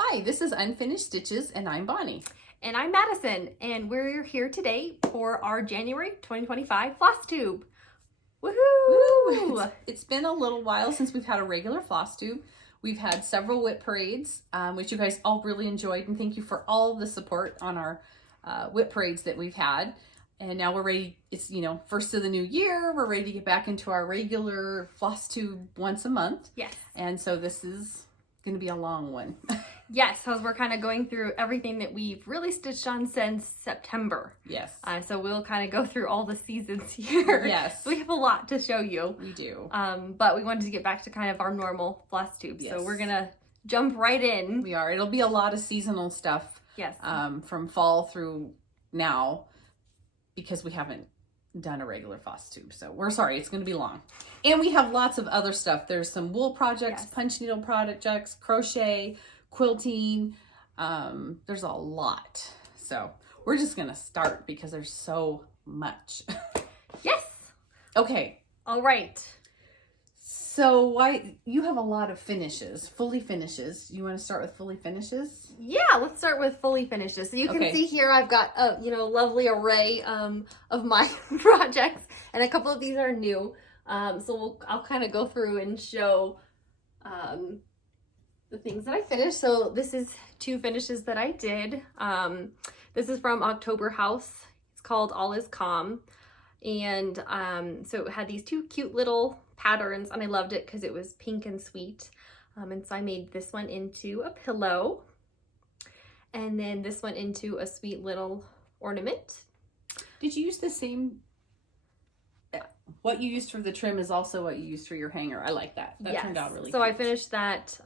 Hi, this is Unfinished Stitches, and I'm Bonnie. And I'm Madison, and we're here today for our January 2025 Flosstube. Woohoo! It's been a little while since we've had a regular Flosstube. We've had several WIP parades, which you guys all really enjoyed, and thank you for all the support on our WIP parades that we've had. And now we're ready, it's, first of the new year, we're ready to get back into our regular Flosstube once a month. Yes. And so this is going to be a long one. Yes, because we're kind of going through everything that we've really stitched on since September. Yes. So we'll kind of go through all the seasons here. Yes. So we have a lot to show you. We do. But we wanted to get back to kind of our normal Flosstube. Yes. So we're going to jump right in. We are. It'll be a lot of seasonal stuff. Yes. From fall through now, because we haven't done a regular Flosstube. So we're sorry, it's going to be long. And we have lots of other stuff. There's some wool projects, Yes. punch needle projects, crochet, quilting. There's a lot. So we're just going to start because there's so much. Yes. Okay. All right. So you have a lot of finishes, fully finishes. You want to start with fully finishes? Yeah, let's start with fully finishes. So you can Okay. see here I've got a lovely array of my projects, and a couple of these are new. So I'll kind of go through and show the things that I finished. So this is two finishes that I did. This is from October House. It's called All Is Calm, and so it had these two cute little patterns, and I loved it because it was pink and sweet. And so I made this one into a pillow, and then this one into a sweet little ornament. Did you use the same, what you used for the trim is also what you used for your hanger? I like that. That turned out really So cute. I finished that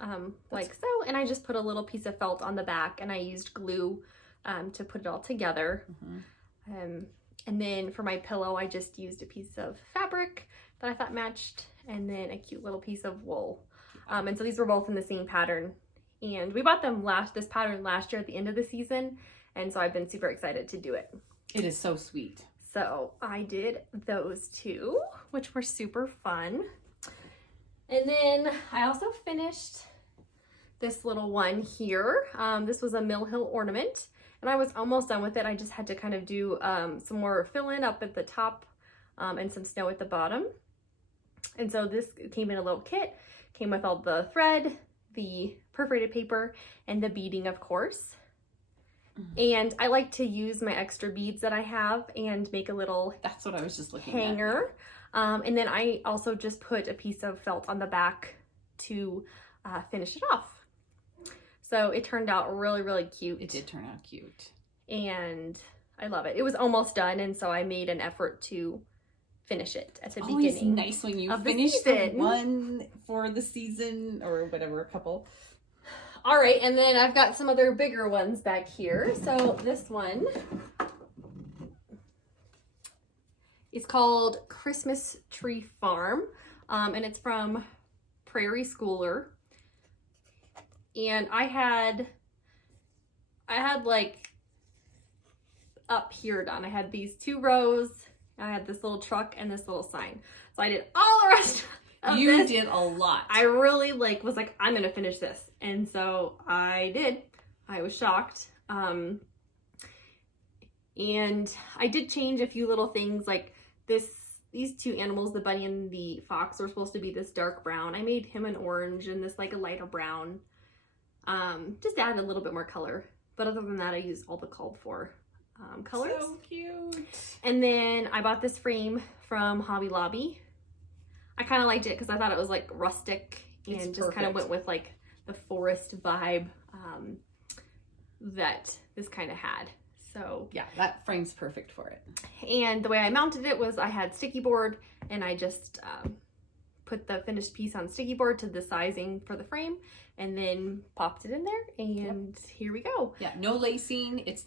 like so, and I just put a little piece of felt on the back, and I used glue to put it all together. Mm-hmm. And then for my pillow, I just used a piece of fabric that I thought matched, and then a cute little piece of wool. And so these were both in the same pattern. And we bought them this pattern last year at the end of the season. And so I've been super excited to do it. It is so sweet. So I did those two, which were super fun. And then I also finished this little one here. This was a Mill Hill ornament, and I was almost done with it. I just had to kind of do some more fill-in up at the top and some snow at the bottom. And so this came in a little kit, came with all the thread, the perforated paper, and the beading, of course. Mm-hmm. And I like to use my extra beads that I have and make a little That's what I was just looking hanger. And then I also just put a piece of felt on the back to finish it off. So it turned out really, really cute. It did turn out cute. And I love it. It was almost done, and so I made an effort to finish it at the Always beginning. nice when you of the finish the season. one for the season or whatever, a couple. All right, and then I've got some other bigger ones back here. So this one is called Christmas Tree Farm, and it's from Prairie Schooler. And I had like up here done. I had these two rows. I had this little truck and this little sign. So I did all the rest of You this. did a lot. I really was like, I'm gonna finish this, and so I did. I was shocked. And I did change a few little things, like these two animals, the bunny and the fox, were supposed to be this dark brown. I made him an orange and this like a lighter brown. Just to add a little bit more color. But other than that, I used all the called for colors. So cute. And then I bought this frame from Hobby Lobby. I kind of liked it because I thought it was like rustic and It's just kind of perfect. went with like the forest vibe that this kind of had. So Yeah, that frame's perfect for it. and the way I mounted it was I had sticky board, and I just put the finished piece on sticky board to the sizing for the frame, and then popped it in there, and here we go. Yeah, no lacing. It's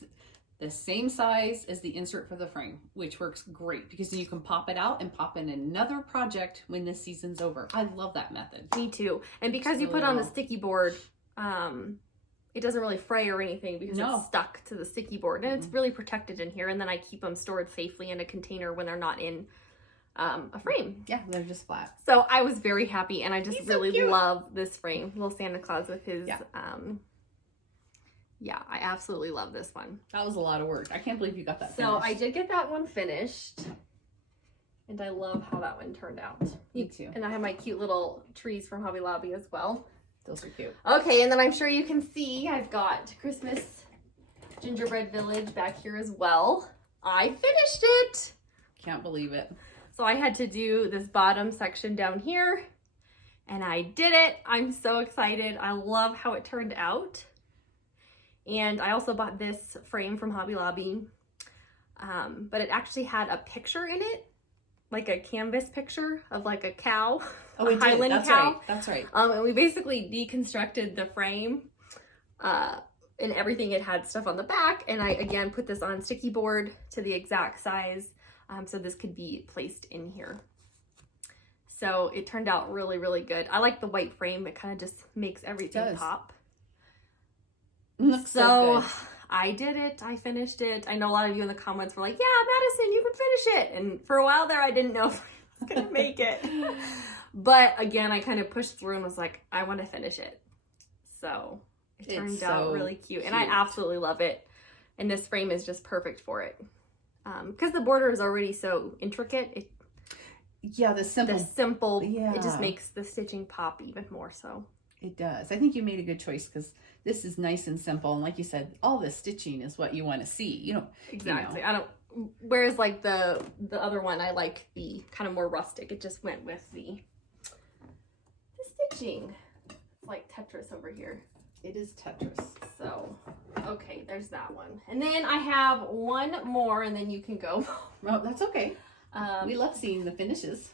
the same size as the insert for the frame, which works great because then you can pop it out and pop in another project when the season's over. I love that method. Me too. And because you really put on the well. sticky board, it doesn't really fray or anything because No. it's stuck to the sticky board, and it's really protected in here. And then I keep them stored safely in a container when they're not in a frame. Yeah, they're just flat. So I was very happy, and I just He's so really cute. love this frame. Little Santa Claus with his Yeah, I absolutely love this one. That was a lot of work. I can't believe you got that So finished. I did get that one finished. And I love how that one turned out. Me too. And I have my cute little trees from Hobby Lobby as well. Those are cute. Okay, and then I'm sure you can see I've got Christmas Gingerbread Village back here as well. I finished it. Can't believe it. So I had to do this bottom section down here, and I did it. I'm so excited. I love how it turned out. And I also bought this frame from Hobby Lobby, but it actually had a picture in it, like a canvas picture of like a cow, Oh, a Highland That's cow. right. That's right. And we basically deconstructed the frame, and everything. It had stuff on the back, and I again put this on sticky board to the exact size, so this could be placed in here. So it turned out really, really good. I like the white frame. It kind of just makes everything pop. Looks so good. I did it. I finished it. I know a lot of you in the comments were like, yeah, Madison, you can finish it. And for a while there, I didn't know if I was going to make it. But again, I kind of pushed through and was like, I want to finish it. So it turned out really cute. And I absolutely love it. And this frame is just perfect for it. Because the border is already so intricate. The simple. Yeah. It just makes the stitching pop even more so. It does. I think you made a good choice because this is nice and simple. And like you said, all the stitching is what you want to see. Exactly. Whereas like the other one, I like the kind of more rustic. It just went with the stitching. It's like Tetris over here. It is Tetris. So, okay, there's that one. And then I have one more and then you can go. Oh, that's okay. We love seeing the finishes.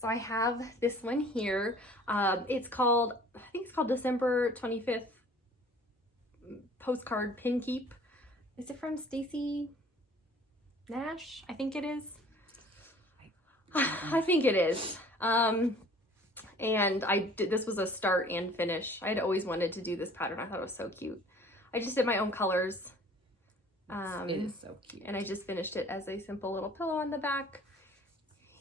So I have this one here. It's called, I think it's called December 25th Postcard Pin Keep. Is it from Stacy Nash? I think it is. I think it is. And this was a start and finish. I had always wanted to do this pattern. I thought it was so cute. I just did my own colors. It is so cute. And I just finished it as a simple little pillow on the back.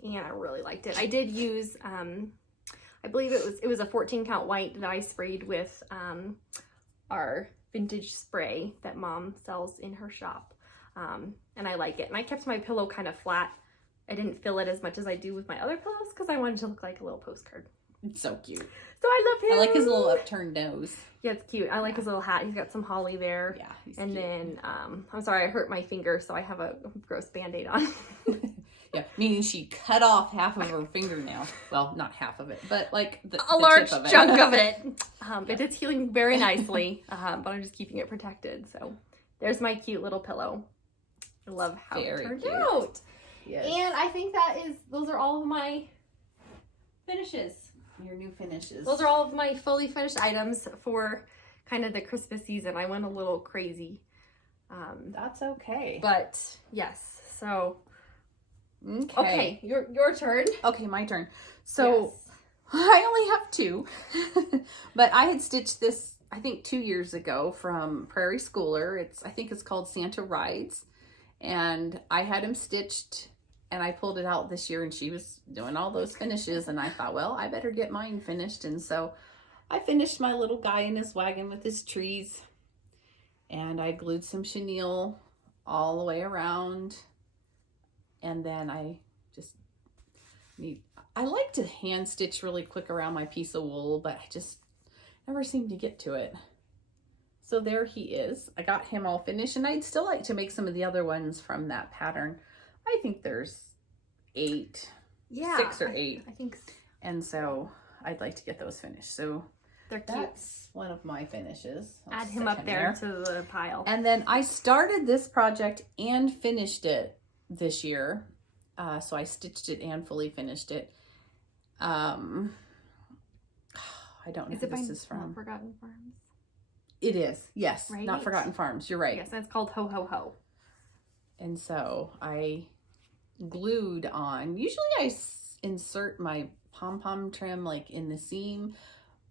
And I really liked it. I did use, I believe it was a 14 count white that I sprayed with our vintage spray that Mom sells in her shop. And I like it. And I kept my pillow kind of flat. I didn't fill it as much as I do with my other pillows because I wanted to look like a little postcard. It's so cute. So I love him. I like his little upturned nose. Yeah, it's cute. I like his little hat. He's got some holly there. Yeah, he's and cute. then, I'm sorry, I hurt my finger, so I have a gross Band-Aid on. Yeah, meaning she cut off half of her fingernail. Well, not half of it, but like the large tip of it. chunk of it. But it's healing very nicely, but I'm just keeping it protected. So there's my cute little pillow. I love how it turned out. Yes. And I think those are all of my finishes. Your new finishes. Those are all of my fully finished items for kind of the Christmas season. I went a little crazy. That's okay. But yes, so okay, your turn. Okay, my turn. So I only have two, but I had stitched this I think 2 years ago from Prairie Schooler. I think it's called Santa Rides, and I had him stitched. And I pulled it out this year and she was doing all those finishes and I thought, well, I better get mine finished. And so I finished my little guy in his wagon with his trees and I glued some chenille all the way around. And then I like to hand stitch really quick around my piece of wool, but I just never seem to get to it. So there he is. I got him all finished and I'd still like to make some of the other ones from that pattern. I think there's 8. Yeah. 6 or 8. I think so. And so I'd like to get those finished. So they're cute. That's one of my finishes. Add him up there to the pile. And then I started this project and finished it this year. So I stitched it and fully finished it. I don't know who this is from. Not Forgotten Farms? It is. Yes. Right? Not Forgotten Farms. You're right. Yes, it's called Ho Ho Ho. And so I glued on, usually I insert my pom-pom trim like in the seam,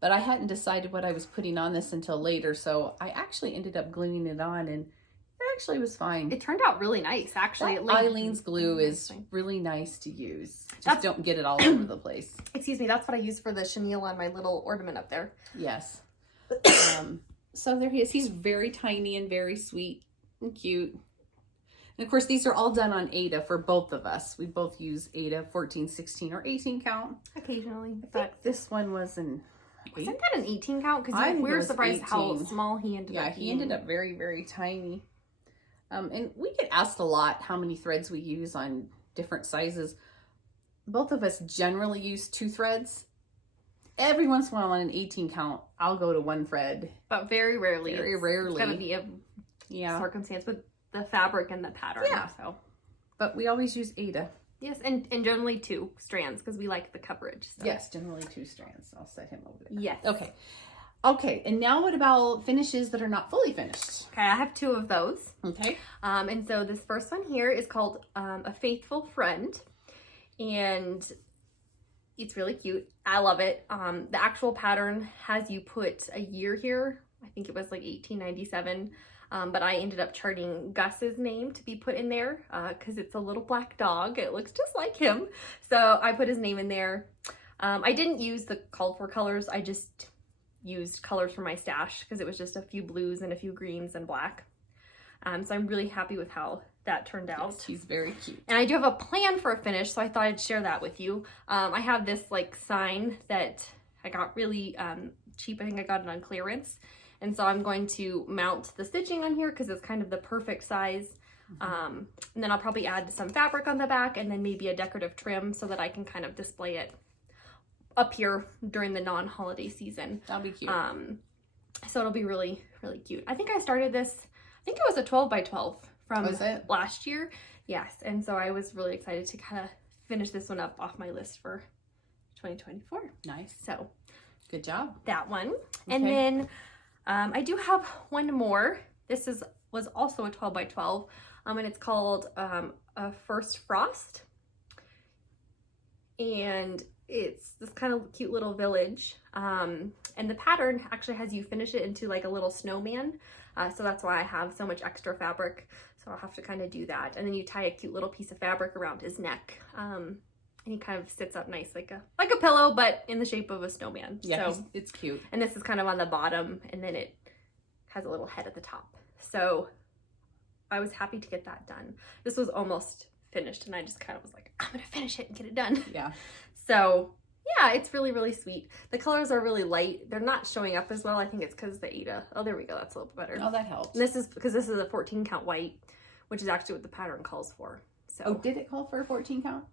but I hadn't decided what I was putting on this until later. So I actually ended up gluing it on and it actually was fine. It turned out really nice, actually. Eileen's glue is really nice to use. Just don't get it all over the place. Excuse me, that's what I use for the chenille on my little ornament up there. Yes. So there he is. He's very tiny and very sweet and cute. And of course, these are all done on Ada for both of us. We both use Ada 14, 16, or 18 count. Occasionally. I think this one was an 8. Wasn't that an 18 count? Because we were surprised 18. How small he ended up being. Yeah, he ended up very, very tiny. And we get asked a lot how many threads we use on different sizes. Both of us generally use 2 threads. Every once in a while on an 18 count, I'll go to 1 thread. But very rarely. Very rarely. It's going to be a circumstance with the fabric and the pattern. Yeah. So. But we always use Ada. Yes, and generally 2 strands because we like the coverage. So. Yes, generally 2 strands. I'll set him over there. Yes. Okay. Okay, and now what about finishes that are not fully finished? Okay, I have 2 of those. Okay. And so this first one here is called A Faithful Friend. And it's really cute. I love it. The actual pattern has you put a year here. I think it was like 1897. But I ended up charting Gus's name to be put in there because it's a little black dog. It looks just like him. So I put his name in there. I didn't use the called for colors. I just used colors from my stash because it was just a few blues and a few greens and black. So I'm really happy with how that turned out. Yes, he's very cute. And I do have a plan for a finish, so I thought I'd share that with you. I have this like sign that I got really cheap. I think I got it on clearance. And so I'm going to mount the stitching on here because it's kind of the perfect size. And then I'll probably add some fabric on the back and then maybe a decorative trim so that I can kind of display it up here during the non-holiday season. That'll be cute. So it'll be really, really cute. I think I started this, I think it was a 12 by 12 from last year. Yes. And so I was really excited to kind of finish this one up off my list for 2024. Nice. So good job. That one. Okay. And then I do have one more. This was also a 12 by 12 and it's called a First Frost. And it's this kind of cute little village. And the pattern actually has you finish it into like a little snowman. So that's why I have so much extra fabric. So I'll have to kind of do that. And then you tie a cute little piece of fabric around his neck. And he kind of sits up nice like a pillow, but in the shape of a snowman. Yeah, so it's cute. And this is kind of on the bottom and then it has a little head at the top. So I was happy to get that done. This was almost finished and I just kind of was like, I'm gonna finish it and get it done. Yeah. So yeah, it's really, really sweet. The colors are really light. They're not showing up as well. I think it's because the Ada. Oh, there we go. That's a little better. Oh, that helps. And this is because this is a 14 count white, which is actually what the pattern calls for. So. Oh, did it call for a 14 count?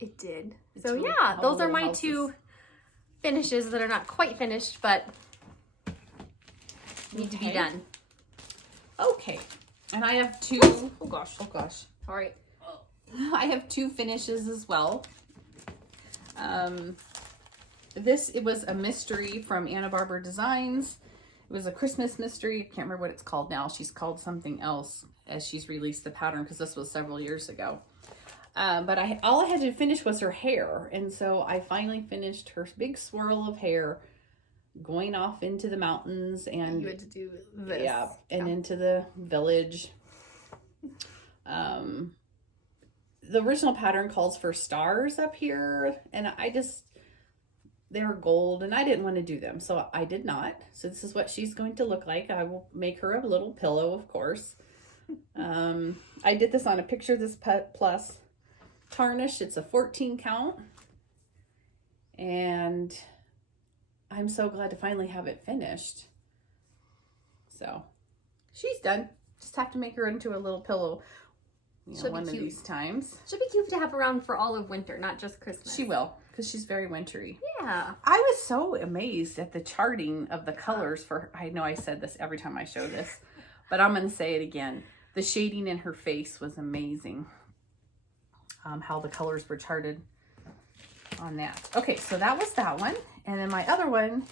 It did. It's so really yeah, those are my houses. 2 finishes that are not quite finished, but need to be done. Okay. And I have 2. Oh gosh. Oh gosh. All right. I have 2 finishes as well. It was a mystery from Anna Barber Designs. It was a Christmas mystery. I can't remember what it's called now. She's called something else as she's released the pattern because this was several years ago. But all I had to finish was her hair. And so I finally finished her big swirl of hair going off into the mountains and you had to do this. Yeah, and into the village. The original pattern calls for stars up here, and they're gold, and I didn't want to do them, so I did not. So this is what she's going to look like. I will make her a little pillow, of course. I did this on a Picture This Plus tarnish. It's a 14 count, and I'm so glad to finally have it finished. So she's done. Just have to make her into a little pillow. One of these times. Should be cute to have around for all of winter, not just Christmas. She will, because she's very wintry. Yeah. I was so amazed at the charting of the colors for, I know I said this every time I show this, but I'm going to say it again. The shading in her face was amazing. How the colors were charted on that. Okay, so that was that one. And then my other one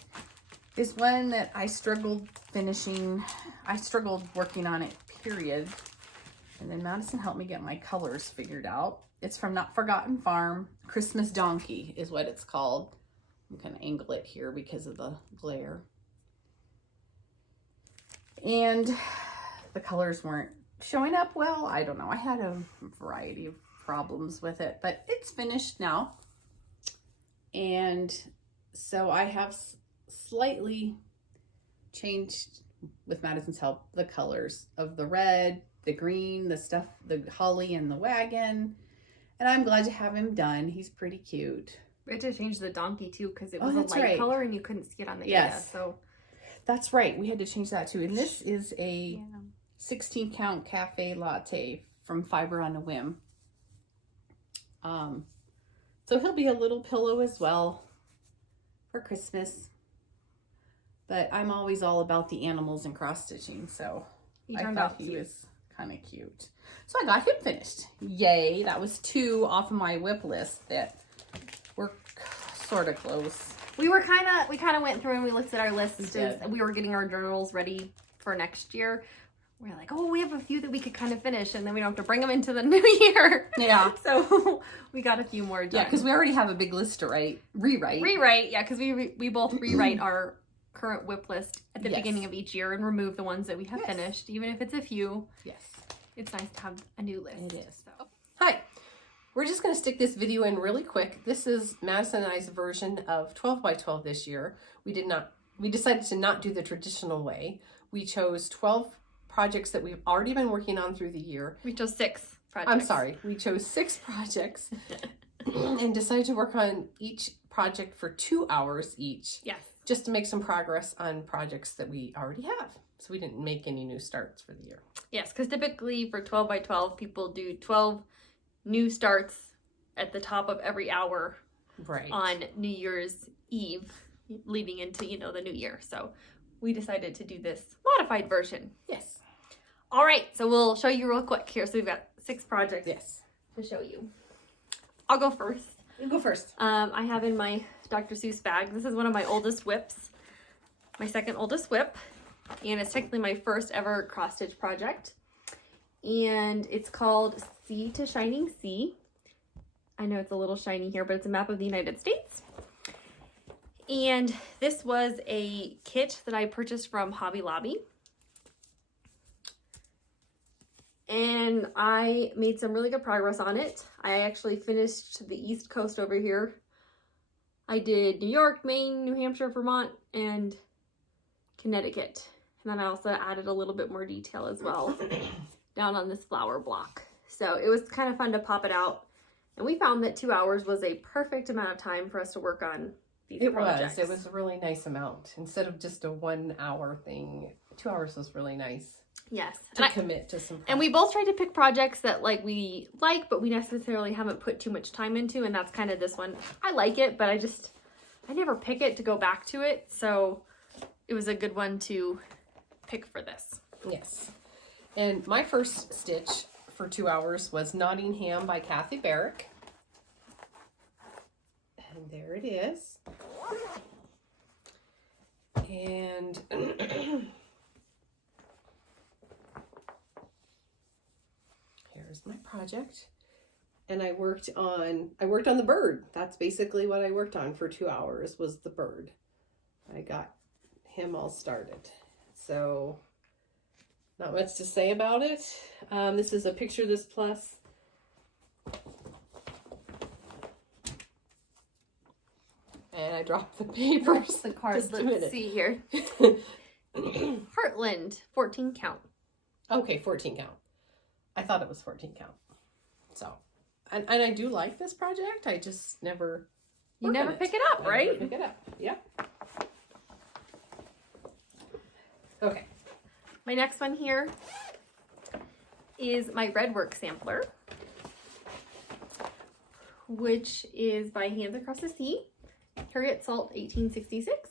is one that I struggled finishing. I struggled working on it, period. And then Madison helped me get my colors figured out. It's from Not Forgotten Farm. Christmas Donkey is what it's called. I'm going to angle it here because of the glare. And the colors weren't showing up well. I don't know. I had a variety of problems with it, but it's finished now. And so I have slightly changed, with Madison's help, the colors of the red, the green, the stuff, the holly and the wagon. And I'm glad to have him done. He's pretty cute. We had to change the donkey too because it was a that's light right. color and you couldn't see it on the Yes. Ada, so That's right. We had to change that too. And this is a 16 count cafe latte from Fiber on a Whim. So he'll be a little pillow as well for Christmas. But I'm always all about the animals and cross stitching, so I thought he was kind of cute. So I got him finished. Yay! That was 2 off of my WIP list that were sort of close. we kind of went through and we looked at our lists as we were getting our journals ready for next year. We're like, oh, we have a few that we could kind of finish, and then we don't have to bring them into the new year. Yeah. So we got a few more done. Yeah, because we already have a big list to rewrite. Yeah, because we both rewrite our current WIP list at the beginning of each year and remove the ones that we have finished, even if it's a few. Yes. It's nice to have a new list. It is. So. Hi. We're just going to stick this video in really quick. This is Madison and I's version of 12 by 12 this year. We decided to not do the traditional way. We chose 12 projects that we've already been working on through the year. We chose 6 projects. I'm sorry. We chose 6 projects and decided to work on each project for 2 hours each. Yes. Just to make some progress on projects that we already have. So we didn't make any new starts for the year. Yes, because typically for 12 by 12, people do 12 new starts at the top of every hour on New Year's Eve, leading into, the new year. So we decided to do this modified version. Yes. All right, so we'll show you real quick here. So we've got 6 projects to show you. I'll go first. You go first. I have in my Dr. Seuss bag. This is one of my oldest WIPs, my second oldest WIP, and it's technically my first ever cross stitch project. And it's called Sea to Shining Sea. I know it's a little shiny here, but it's a map of the United States. And this was a kit that I purchased from Hobby Lobby. And I made some really good progress on it. I actually finished the East Coast over here. I did New York, Maine, New Hampshire, Vermont, and Connecticut. And then I also added a little bit more detail as well down on this flower block. So it was kind of fun to pop it out. And we found that 2 hours was a perfect amount of time for us to work on these projects. It was a really nice amount. Instead of just a 1 hour thing, 2 hours was really nice. Yes. To commit to some projects. And we both tried to pick projects that we like, but we necessarily haven't put too much time into, and that's kind of this one. I like it, but I never pick it to go back to it, so it was a good one to pick for this. Yes. And my first stitch for 2 hours was Nottingham by Kathy Barrick. And there it is. And here's my project. And I worked on the bird. That's basically what I worked on for 2 hours, was the bird. I got him all started. So not much to say about it. This is a Picture This Plus. And I dropped the papers. The cards. Just a minute. Let's see here. Heartland, 14 count. Okay, 14 count. I thought it was 14 count. So, and I do like this project. I just never... You never pick it up, right? Pick it up. Yep. Okay. My next one here is my Redwork sampler, which is by Hands Across the Sea, Harriet Salt, 1866.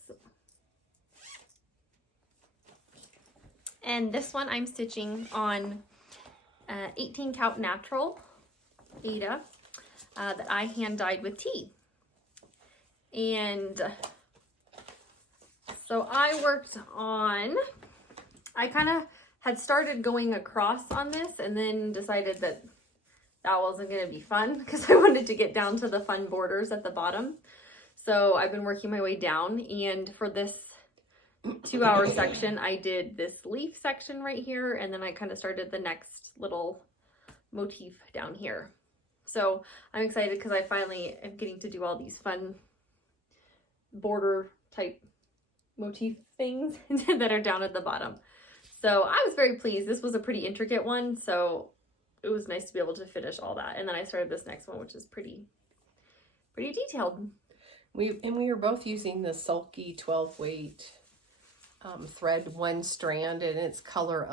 And this one I'm stitching on 18 count natural Ada that I hand dyed with tea. And so I worked on, I kind of had started going across on this and then decided that that wasn't going to be fun because I wanted to get down to the fun borders at the bottom. So I've been working my way down, and for this 2 hour section, I did this leaf section right here, and then I kind of started the next little motif down here. So I'm excited because I finally am getting to do all these fun border type motif things that are down at the bottom. So I was very pleased. This was a pretty intricate one, so it was nice to be able to finish all that. And then I started this next one, which is pretty detailed. We were both using the Sulky 12 weight thread, one strand, and it's color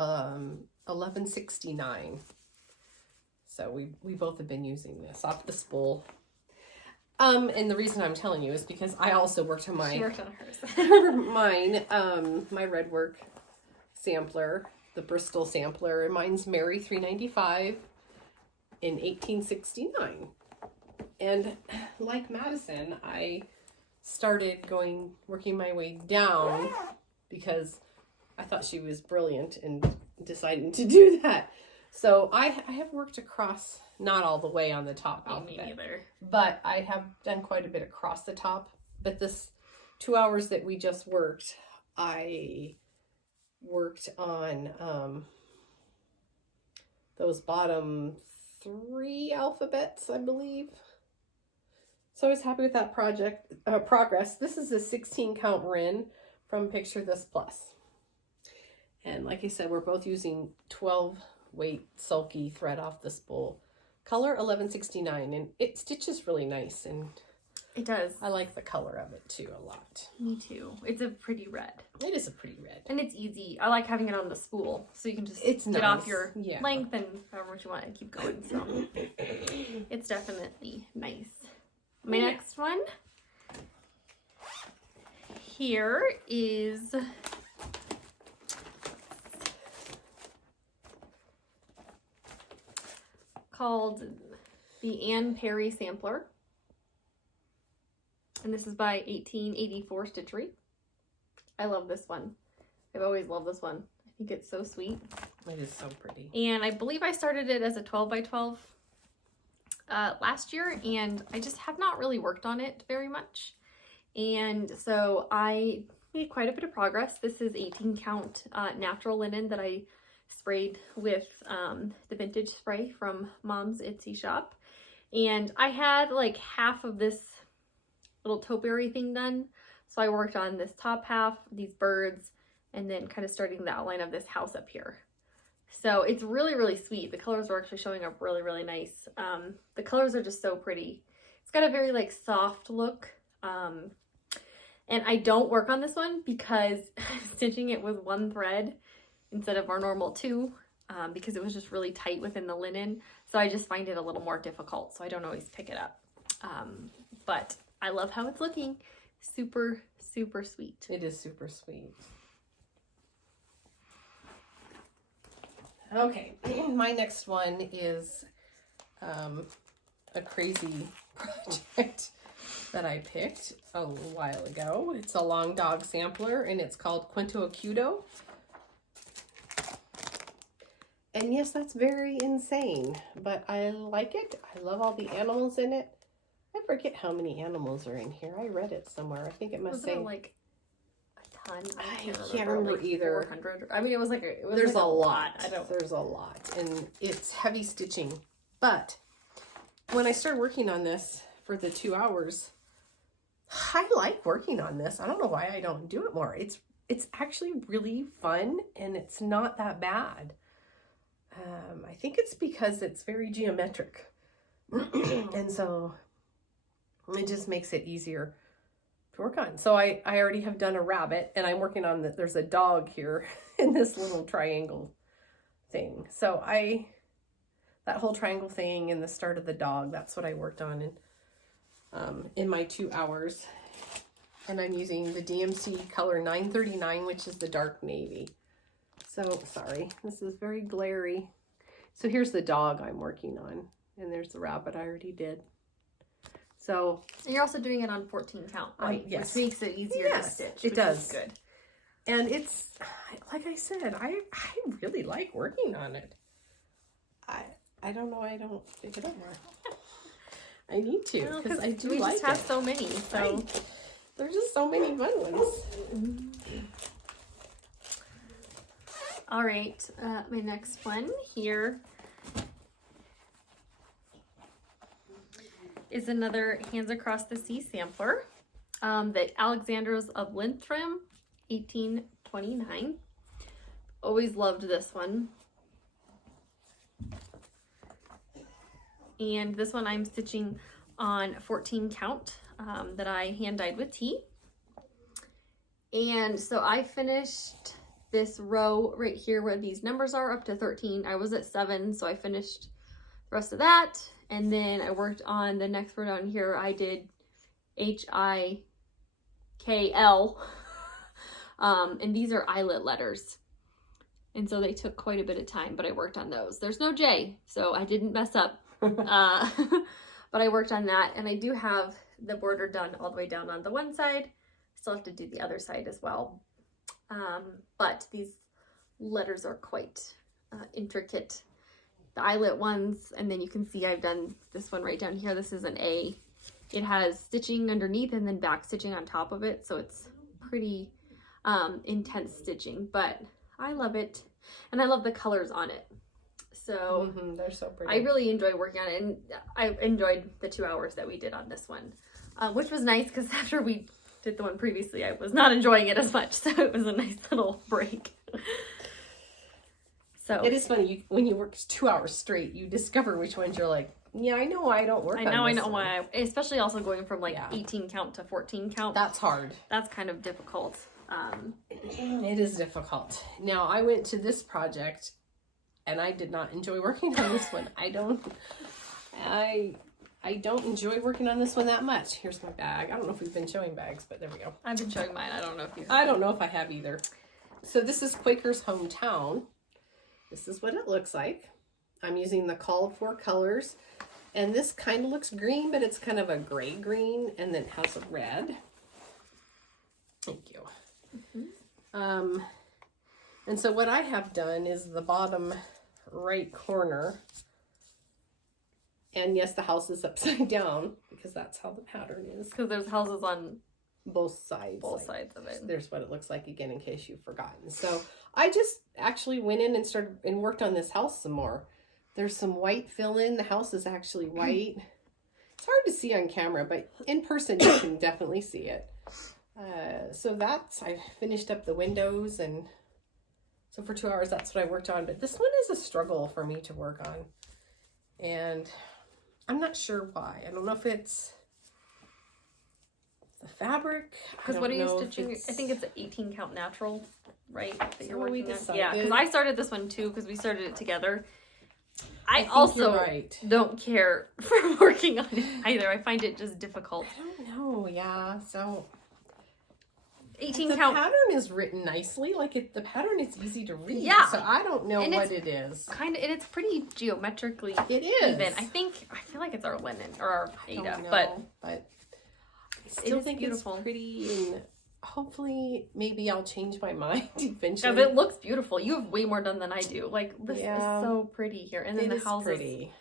1169. So we both have been using this off the spool. And the reason I'm telling you is because I also worked on She worked on hers. my red work sampler, the Bristol sampler, and mine's Mary 395 in 1869. And like Madison, I started working my way down because I thought she was brilliant in deciding to do that. So I have worked across, not all the way on the top Me neither. but I have done quite a bit across the top. But this 2 hours that we just worked, I worked on those bottom 3 alphabets, I believe. So I was happy with that progress. This is a 16 count Rin from Picture This Plus. And like I said, we're both using 12 weight sulky thread off the spool. Color 1169, and it stitches really nice, and it does. I like the color of it too a lot. Me too. It's a pretty red. It is a pretty red. And it's easy. I like having it on the spool, so you can just get nice. Off your yeah. length and however much you want and keep going. So it's definitely nice. My next one here is called the Anne Perry Sampler. And this is by 1884 Stitchery. I love this one. I've always loved this one. I think it's so sweet. It is so pretty. And I believe I started it as a 12 by 12 last year, and I just have not really worked on it very much. And so I made quite a bit of progress. This is 18 count natural linen that I sprayed with the vintage spray from Mom's Etsy shop. And I had like half of this little topiary thing done. So I worked on this top half, these birds, and then kind of starting the outline of this house up here. So it's really, really sweet. The colors are actually showing up really, really nice. The colors are just so pretty. It's got a very like soft look. And I don't work on this one because I'm stitching it with one thread instead of our normal 2 because it was just really tight within the linen. So I just find it a little more difficult. So I don't always pick it up. But I love how it's looking. Super, super sweet. It is super sweet. Okay, my next one is a crazy project that I picked a little while ago. It's a long dog sampler, and it's called Quinto Acuto. And yes, that's very insane, but I like it. I love all the animals in it. I forget how many animals are in here. I read it somewhere. I think it must say like a ton. I can't remember like either. 400. I mean, it was like there's like a lot. I don't. There's a lot, and it's heavy stitching. But when I started working on this for the 2 hours, I like working on this. I don't know why I don't do it more. It's actually really fun, and it's not that bad. I think it's because it's very geometric, and so it just makes it easier to work on. So I already have done a rabbit, and I'm working on there's a dog here in this little triangle thing. So that whole triangle thing and the start of the dog, that's what I worked on in my 2 hours. And I'm using the DMC color 939, which is the dark navy. So sorry, this is very glary. So here's the dog I'm working on, and there's the rabbit I already did. So and you're also doing it on 14 count, right? Yes. Which makes it easier to stitch. It does. Good. And it's, like I said, I really like working on it. I don't know, I don't pick it up more. I need to, because I do like it. We just have so many, so. Right. There's just so many fun ones. All right, my next one here is another Hands Across the Sea sampler that Alexandra's of Linthrim 1829. Always loved this one. And this one I'm stitching on 14 count that I hand dyed with tea. And so I finished this row right here where these numbers are up to 13. I was at 7, so I finished the rest of that. And then I worked on the next row down here. I did HIKL. And these are eyelet letters. And so they took quite a bit of time, but I worked on those. There's no J, so I didn't mess up. But I worked on that, and I do have the border done all the way down on the one side. Still have to do the other side as well. But these letters are quite intricate. The eyelet ones, and then you can see I've done this one right down here. This is an A. It has stitching underneath and then back stitching on top of it, so it's pretty intense stitching, but I love it, and I love the colors on it. So they're so pretty. I really enjoy working on it, and I enjoyed the 2 hours that we did on this one, which was nice because after we did the one previously, I was not enjoying it as much, so it was a nice little break. So it is funny, when you work 2 hours straight, you discover which ones you're like, yeah, I know I don't work on this I know one. why. Especially also going from like 18 count to 14 count. That's hard. That's kind of difficult. It is difficult. Now, I went to this project, and I did not enjoy working on this one. I don't enjoy working on this one that much. Here's my bag. I don't know if we've been showing bags, but there we go. I've been showing mine. I don't know if you have. I don't know if I have either. So this is Quaker's Hometown. This is what it looks like. I'm using the called for colors. And this kind of looks green, but it's kind of a gray green, and then has a red. Thank you. And so what I have done is the bottom right corner. And yes, the house is upside down because that's how the pattern is. Because there's houses on both sides. Both sides of it. There's what it looks like again in case you've forgotten. So I just actually went in and started and worked on this house some more. There's some white fill in. The house is actually white. It's hard to see on camera, but in person you can definitely see it. So I finished up the windows, and so for 2 hours that's what I worked on. But this one is a struggle for me to work on, and I'm not sure why. I don't know if it's the fabric. Because what are you stitching? I think it's an 18 count natural, right? That you're working on. Decided. Yeah, because I started this one too because we started it together. I also don't care for working on it either. I find it just difficult. I don't know. Yeah. So 18 the count pattern is written nicely. Like the pattern is easy to read. Yeah. So I don't know what it is. Kind of, and it's pretty geometrically It is. even. I feel like it's our linen or our Ada, but I still is think beautiful. It's pretty, and hopefully maybe I'll change my mind eventually. Yeah, but it looks beautiful. You have way more done than I do. Like this is so pretty here, and then the house is pretty,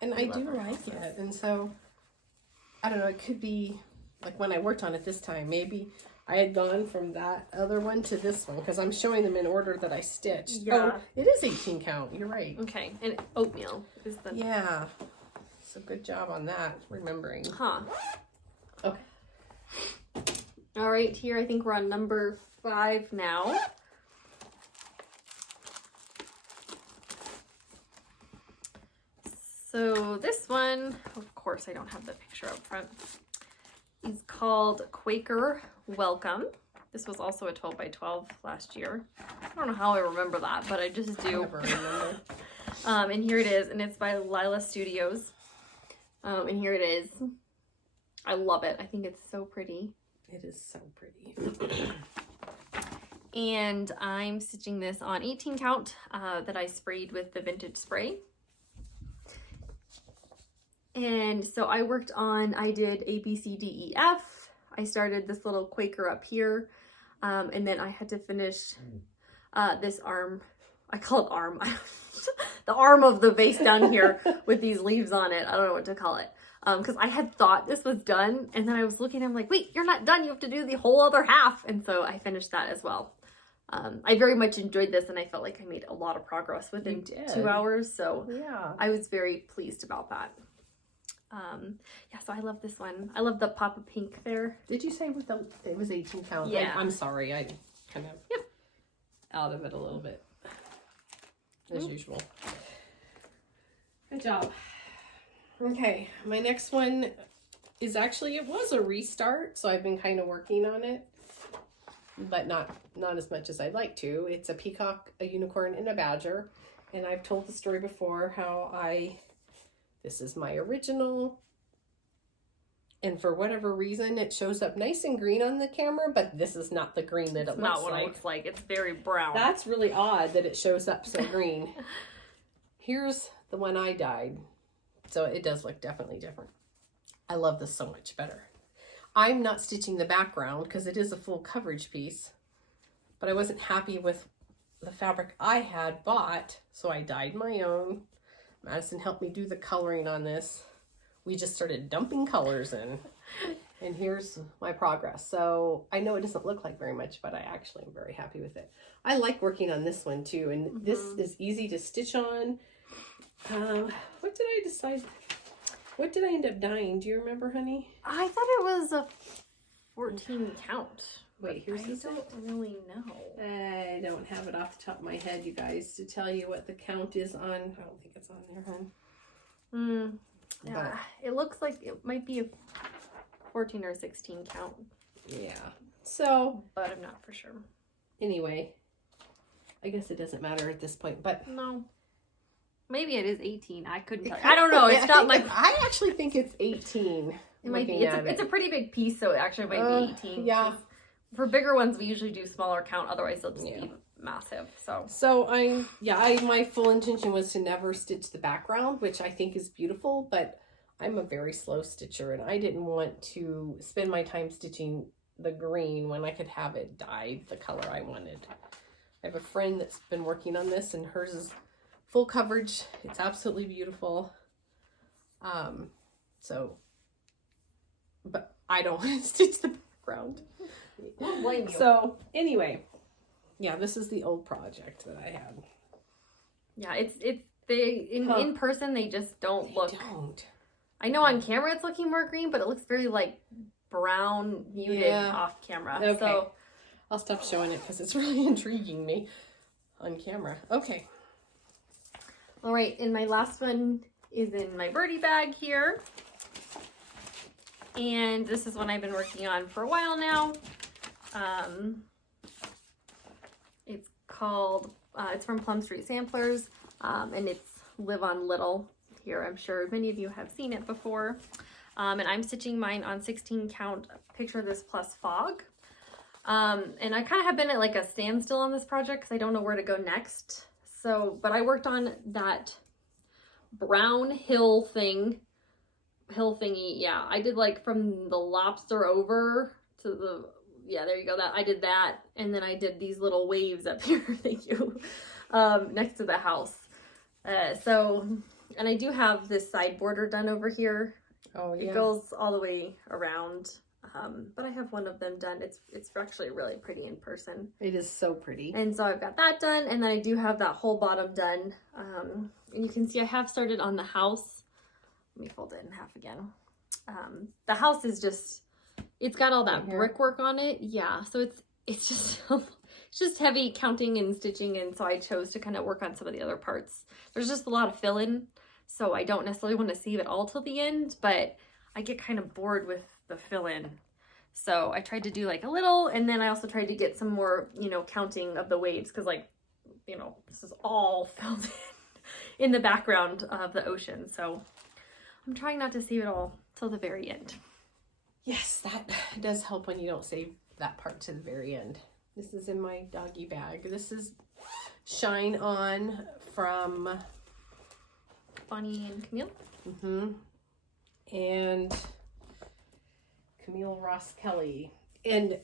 and I do like it. And so I don't know. It could be like when I worked on it this time. Maybe I had gone from that other one to this one because I'm showing them in order that I stitched. Yeah. Oh, it is 18 count. You're right. Okay, and oatmeal is the So good job on that. Remembering. Huh. Okay. All right, here I think we're on number 5 now. So this one, of course I don't have the picture up front, is called Quaker Welcome. This was also a 12 by 12 last year. I don't know how I remember that, but I just do. I never remember. And here it is, and it's by Lila Studios. And here it is. I love it. I think it's so pretty. It is so pretty. And I'm stitching this on 18 count that I sprayed with the vintage spray. And so I did A, B, C, D, E, F. I started this little Quaker up here. And then I had to finish this arm. I call it arm. The arm of the vase down here with these leaves on it. I don't know what to call it. Because I had thought this was done, and then I was looking, I'm like, wait, you're not done. You have to do the whole other half. And so I finished that as well. I very much enjoyed this, and I felt like I made a lot of progress within 2 hours. So yeah, I was very pleased about that. Yeah, so I love this one. I love the pop of pink there. Did you say it was 18 count? Yeah. I'm sorry. kind of out of it a little bit, as usual. Good job. Okay, my next one is actually, it was a restart, so I've been kind of working on it, but not as much as I'd like to. It's a peacock, a unicorn, and a badger, and I've told the story before how this is my original, and for whatever reason it shows up nice and green on the camera, but this is not the green that it looks like. Not what it looks like. It's very brown. That's really odd that it shows up so green. Here's the one I dyed. So it does look definitely different. I love this so much better. I'm not stitching the background because it is a full coverage piece, but I wasn't happy with the fabric I had bought, so I dyed my own. Madison helped me do the coloring on this. We just started dumping colors in, and here's my progress. So I know it doesn't look like very much, but I actually am very happy with it. I like working on this one too, and this is easy to stitch on. What did I decide? What did I end up dyeing? Do you remember, honey? I thought it was a 14 count. Wait, here's the I don't really know. I don't have it off the top of my head, you guys, to tell you what the count is on. I don't think it's on there, hon. Yeah, it looks like it might be a 14 or 16 count. Yeah. So, but I'm not for sure. Anyway, I guess it doesn't matter at this point, but no. Maybe it is 18. I couldn't tell you. I don't know. It's not like I actually think it's 18. It might be. It's a pretty big piece, so it actually might be 18. Yeah. For bigger ones, we usually do smaller count. Otherwise, they'll just be massive. So my full intention was to never stitch the background, which I think is beautiful, but I'm a very slow stitcher, and I didn't want to spend my time stitching the green when I could have it dyed the color I wanted. I have a friend that's been working on this, and hers is full coverage. It's absolutely beautiful. But I don't want to stitch the background. Don't blame you. So anyway, yeah, this is the old project that I had. Yeah, in person they just don't look. I know on camera it's looking more green, but it looks very like brown muted off camera. Okay. So I'll stop showing it because it's really intriguing me on camera. Okay. All right, and my last one is in my birdie bag here. And this is one I've been working on for a while now. It's called, it's from Plum Street Samplers, and it's Live on Little. Here, I'm sure many of you have seen it before. And I'm stitching mine on 16 count Picture This Plus Fog. And I kind of have been at like a standstill on this project because I don't know where to go next. So, but I worked on that brown hill thingy. Yeah, I did like from the lobster over to the, there you go. I did that. And then I did these little waves up here. Thank you. Next to the house. And I do have this side border done over here. Oh, yeah. It goes all the way around. But I have one of them done. It's actually really pretty in person. It is so pretty. And so I've got that done, and then I do have that whole bottom done. And you can see I have started on the house. Let me fold it in half again. The house is just, it's got all that brickwork on it. Yeah, so it's just it's just heavy counting and stitching, and so I chose to kind of work on some of the other parts. There's just a lot of fill-in, so I don't necessarily want to save it all till the end, but I get kind of bored with the fill-in. So I tried to do like a little, and then I also tried to get some more, counting of the waves, because this is all filled in the background of the ocean. So I'm trying not to save it all till the very end. Yes, that does help when you don't save that part to the very end. This is in my doggy bag. This is Shine On from Bonnie and Camille. And Camille Ross Kelly. And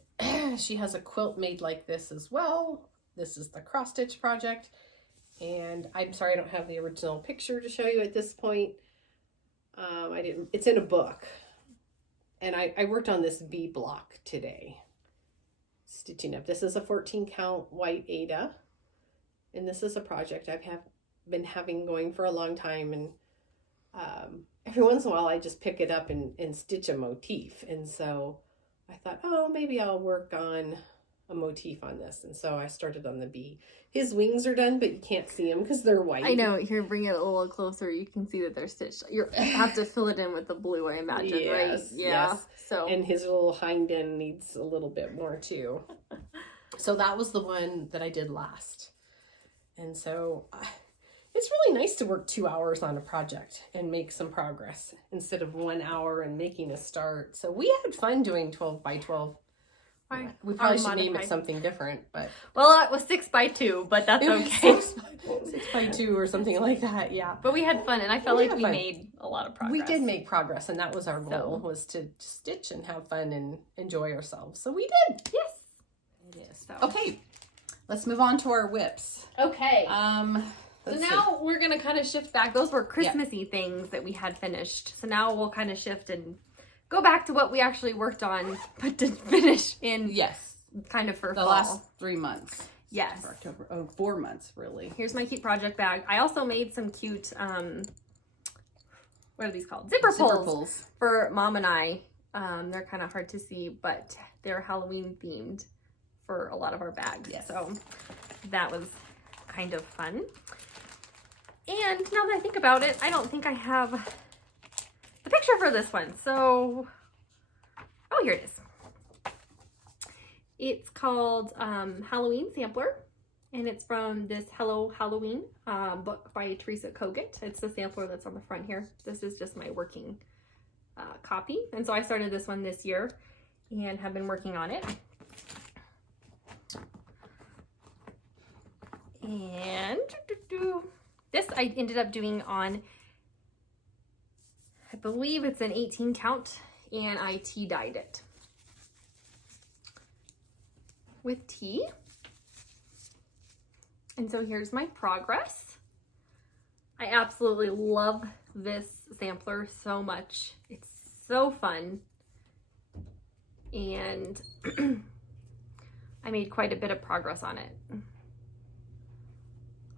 she has a quilt made like this as well. This is the cross stitch project. And I'm sorry I don't have the original picture to show you at this point. It's in a book. And I worked on this B block today. Stitching up. This is a 14 count white Ada. And this is a project I've been having going for a long time. And every once in a while I just pick it up and stitch a motif. And so I thought, oh, maybe I'll work on a motif on this. And so I started on the bee. His wings are done, but you can't see them because they're white. I know. Here, bring it a little closer. You can see that they're stitched. You have to fill it in with the blue, I imagine, right? Yes, Yeah. yes. So. And his little hind end needs a little bit more too. So that was the one that I did last. And so it's really nice to work 2 hours on a project and make some progress instead of 1 hour and making a start. So we had fun doing 12 by 12. Right. We probably should name it something different, but well, it was 6 by 2, but that's okay. 6 by 2 or something like that. Yeah, but we had fun, and I felt like we made a lot of progress. We did make progress, and that was our goal, was to stitch and have fun and enjoy ourselves. So we did. Yes, it is. So. Okay, let's move on to our WIPs. Okay. So now we're gonna kind of shift back. Those were Christmassy things that we had finished. So now we'll kind of shift and go back to what we actually worked on, but didn't finish in kind of for the fall. last 3 months. Yes. For October. Oh, 4 months, really. Here's my cute project bag. I also made some cute, what are these called? Zipper pulls for Mom and I. They're kind of hard to see, but they're Halloween themed for a lot of our bags. Yes. So that was kind of fun. And now that I think about it, I don't think I have the picture for this one. So, oh, here it is. It's called Halloween Sampler, and it's from this Hello Halloween book by Teresa Kogut. It's the sampler that's on the front here. This is just my working copy. And so I started this one this year and have been working on it. And this I ended up doing on, I believe it's an 18 count, and I tea dyed it with tea. And so here's my progress. I absolutely love this sampler so much. It's so fun. And I made quite a bit of progress on it.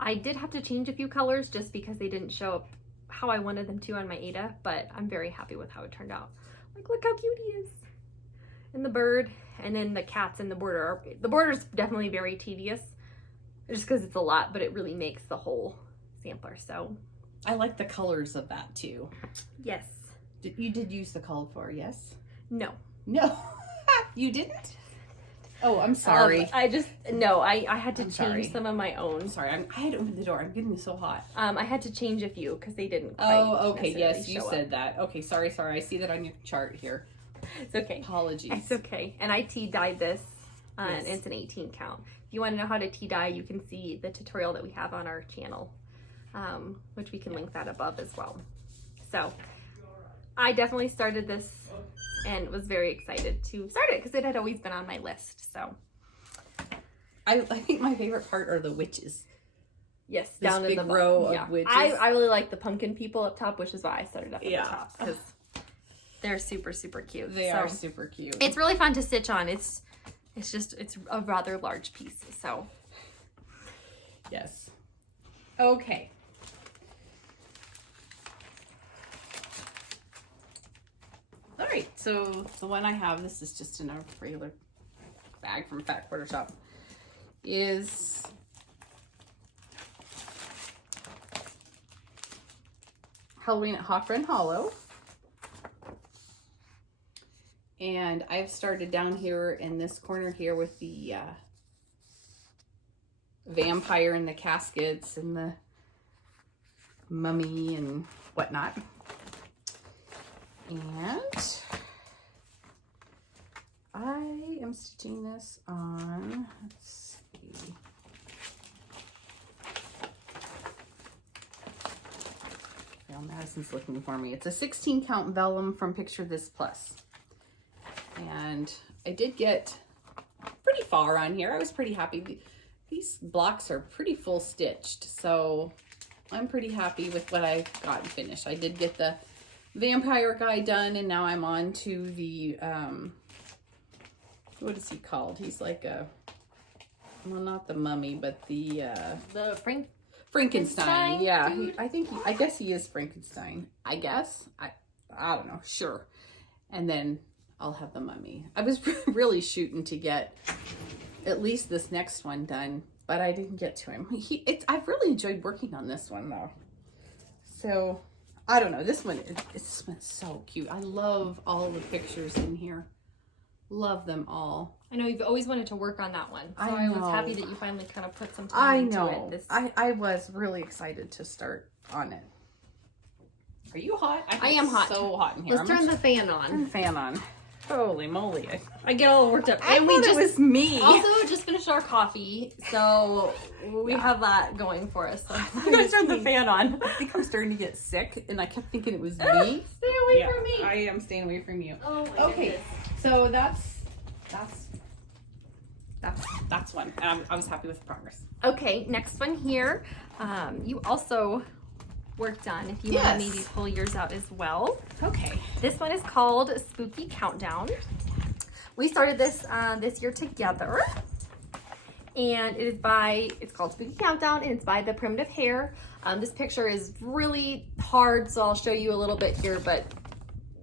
I did have to change a few colors just because they didn't show up how I wanted them to on my Ada, but I'm very happy with how it turned out. Like, look how cute he is. And the bird, and then the cats in the border. The border's definitely very tedious, just because it's a lot, but it really makes the whole sampler. So I like the colors of that too. yes. You did use the colored for, yes? No. No. You didn't? Oh, I'm sorry. I had to change some of my own. I'm sorry. I had to open the door. I'm getting so hot. I had to change a few because they didn't quite. Oh, okay. Yes, you said up. that. Okay, sorry. I see that on your chart here. It's okay. Apologies. It's okay. And I tea dyed this, and it's an 18 count. If you want to know how to tea dye, you can see the tutorial that we have on our channel, which we can link that above as well. So I definitely started this and was very excited to start it because it had always been on my list. So I think my favorite part are the witches. Yes, this down big in the row bottom. of witches. I really like the pumpkin people up top, which is why I started up at the top, because they're super, super cute. They are super cute. It's really fun to stitch on. It's a rather large piece. So yes. Okay. All right, so the one I have, this is just in a regular bag from Fat Quarter Shop, is Halloween at Hawthorne Hollow. And I've started down here in this corner here with the vampire and the caskets and the mummy and whatnot. And I am stitching this on, let's see. Well, Madison's looking for me. It's a 16 count vellum from Picture This Plus. And I did get pretty far on here. I was pretty happy. These blocks are pretty full stitched, so I'm pretty happy with what I got finished. I did get the vampire guy done, and now I'm on to the what is he called? He's like a, well, not the mummy, but the Frankenstein. Yeah, I guess he is Frankenstein. I guess I don't know. Sure. And then I'll have the mummy. I was really shooting to get at least this next one done, but I didn't get to him. I've really enjoyed working on this one though. So I don't know, this one is so cute. I love all the pictures in here. Love them all. I know you've always wanted to work on that one, so I was happy that you finally kind of put some I time into know. it. I was really excited to start on it. Are you hot? I am hot. So hot in here. Let's turn the fan on. Turn the fan on. Holy moly! I get all worked up. And it was me. Also just finished our coffee, so we have that going for us. So I'm gonna turn the fan on. I think I'm starting to get sick, and I kept thinking it was me. Stay away from me. I am staying away from you. Oh my goodness. So that's one. I was happy with the progress. Okay, next one here. You also worked on, if you want to maybe pull yours out as well. Okay. This one is called Spooky Countdown. We started this this year together, and it's called Spooky Countdown, and it's by the Primitive Hair. This picture is really hard, so I'll show you a little bit here, but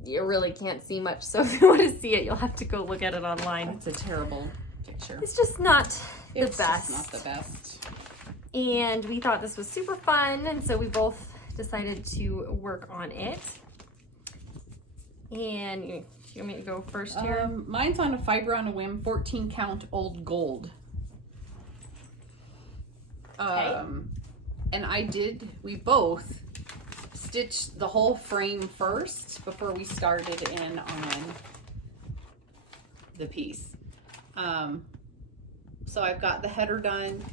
you really can't see much. So if you want to see it, you'll have to go look at it online. It's a terrible picture. It's just not the best. Just not the best. And we thought this was super fun, and so we both decided to work on it. And you want me to go first here? Mine's on a Fiber on a Whim 14 count old gold. Okay. And we both stitched the whole frame first before we started in on the piece. So I've got the header done,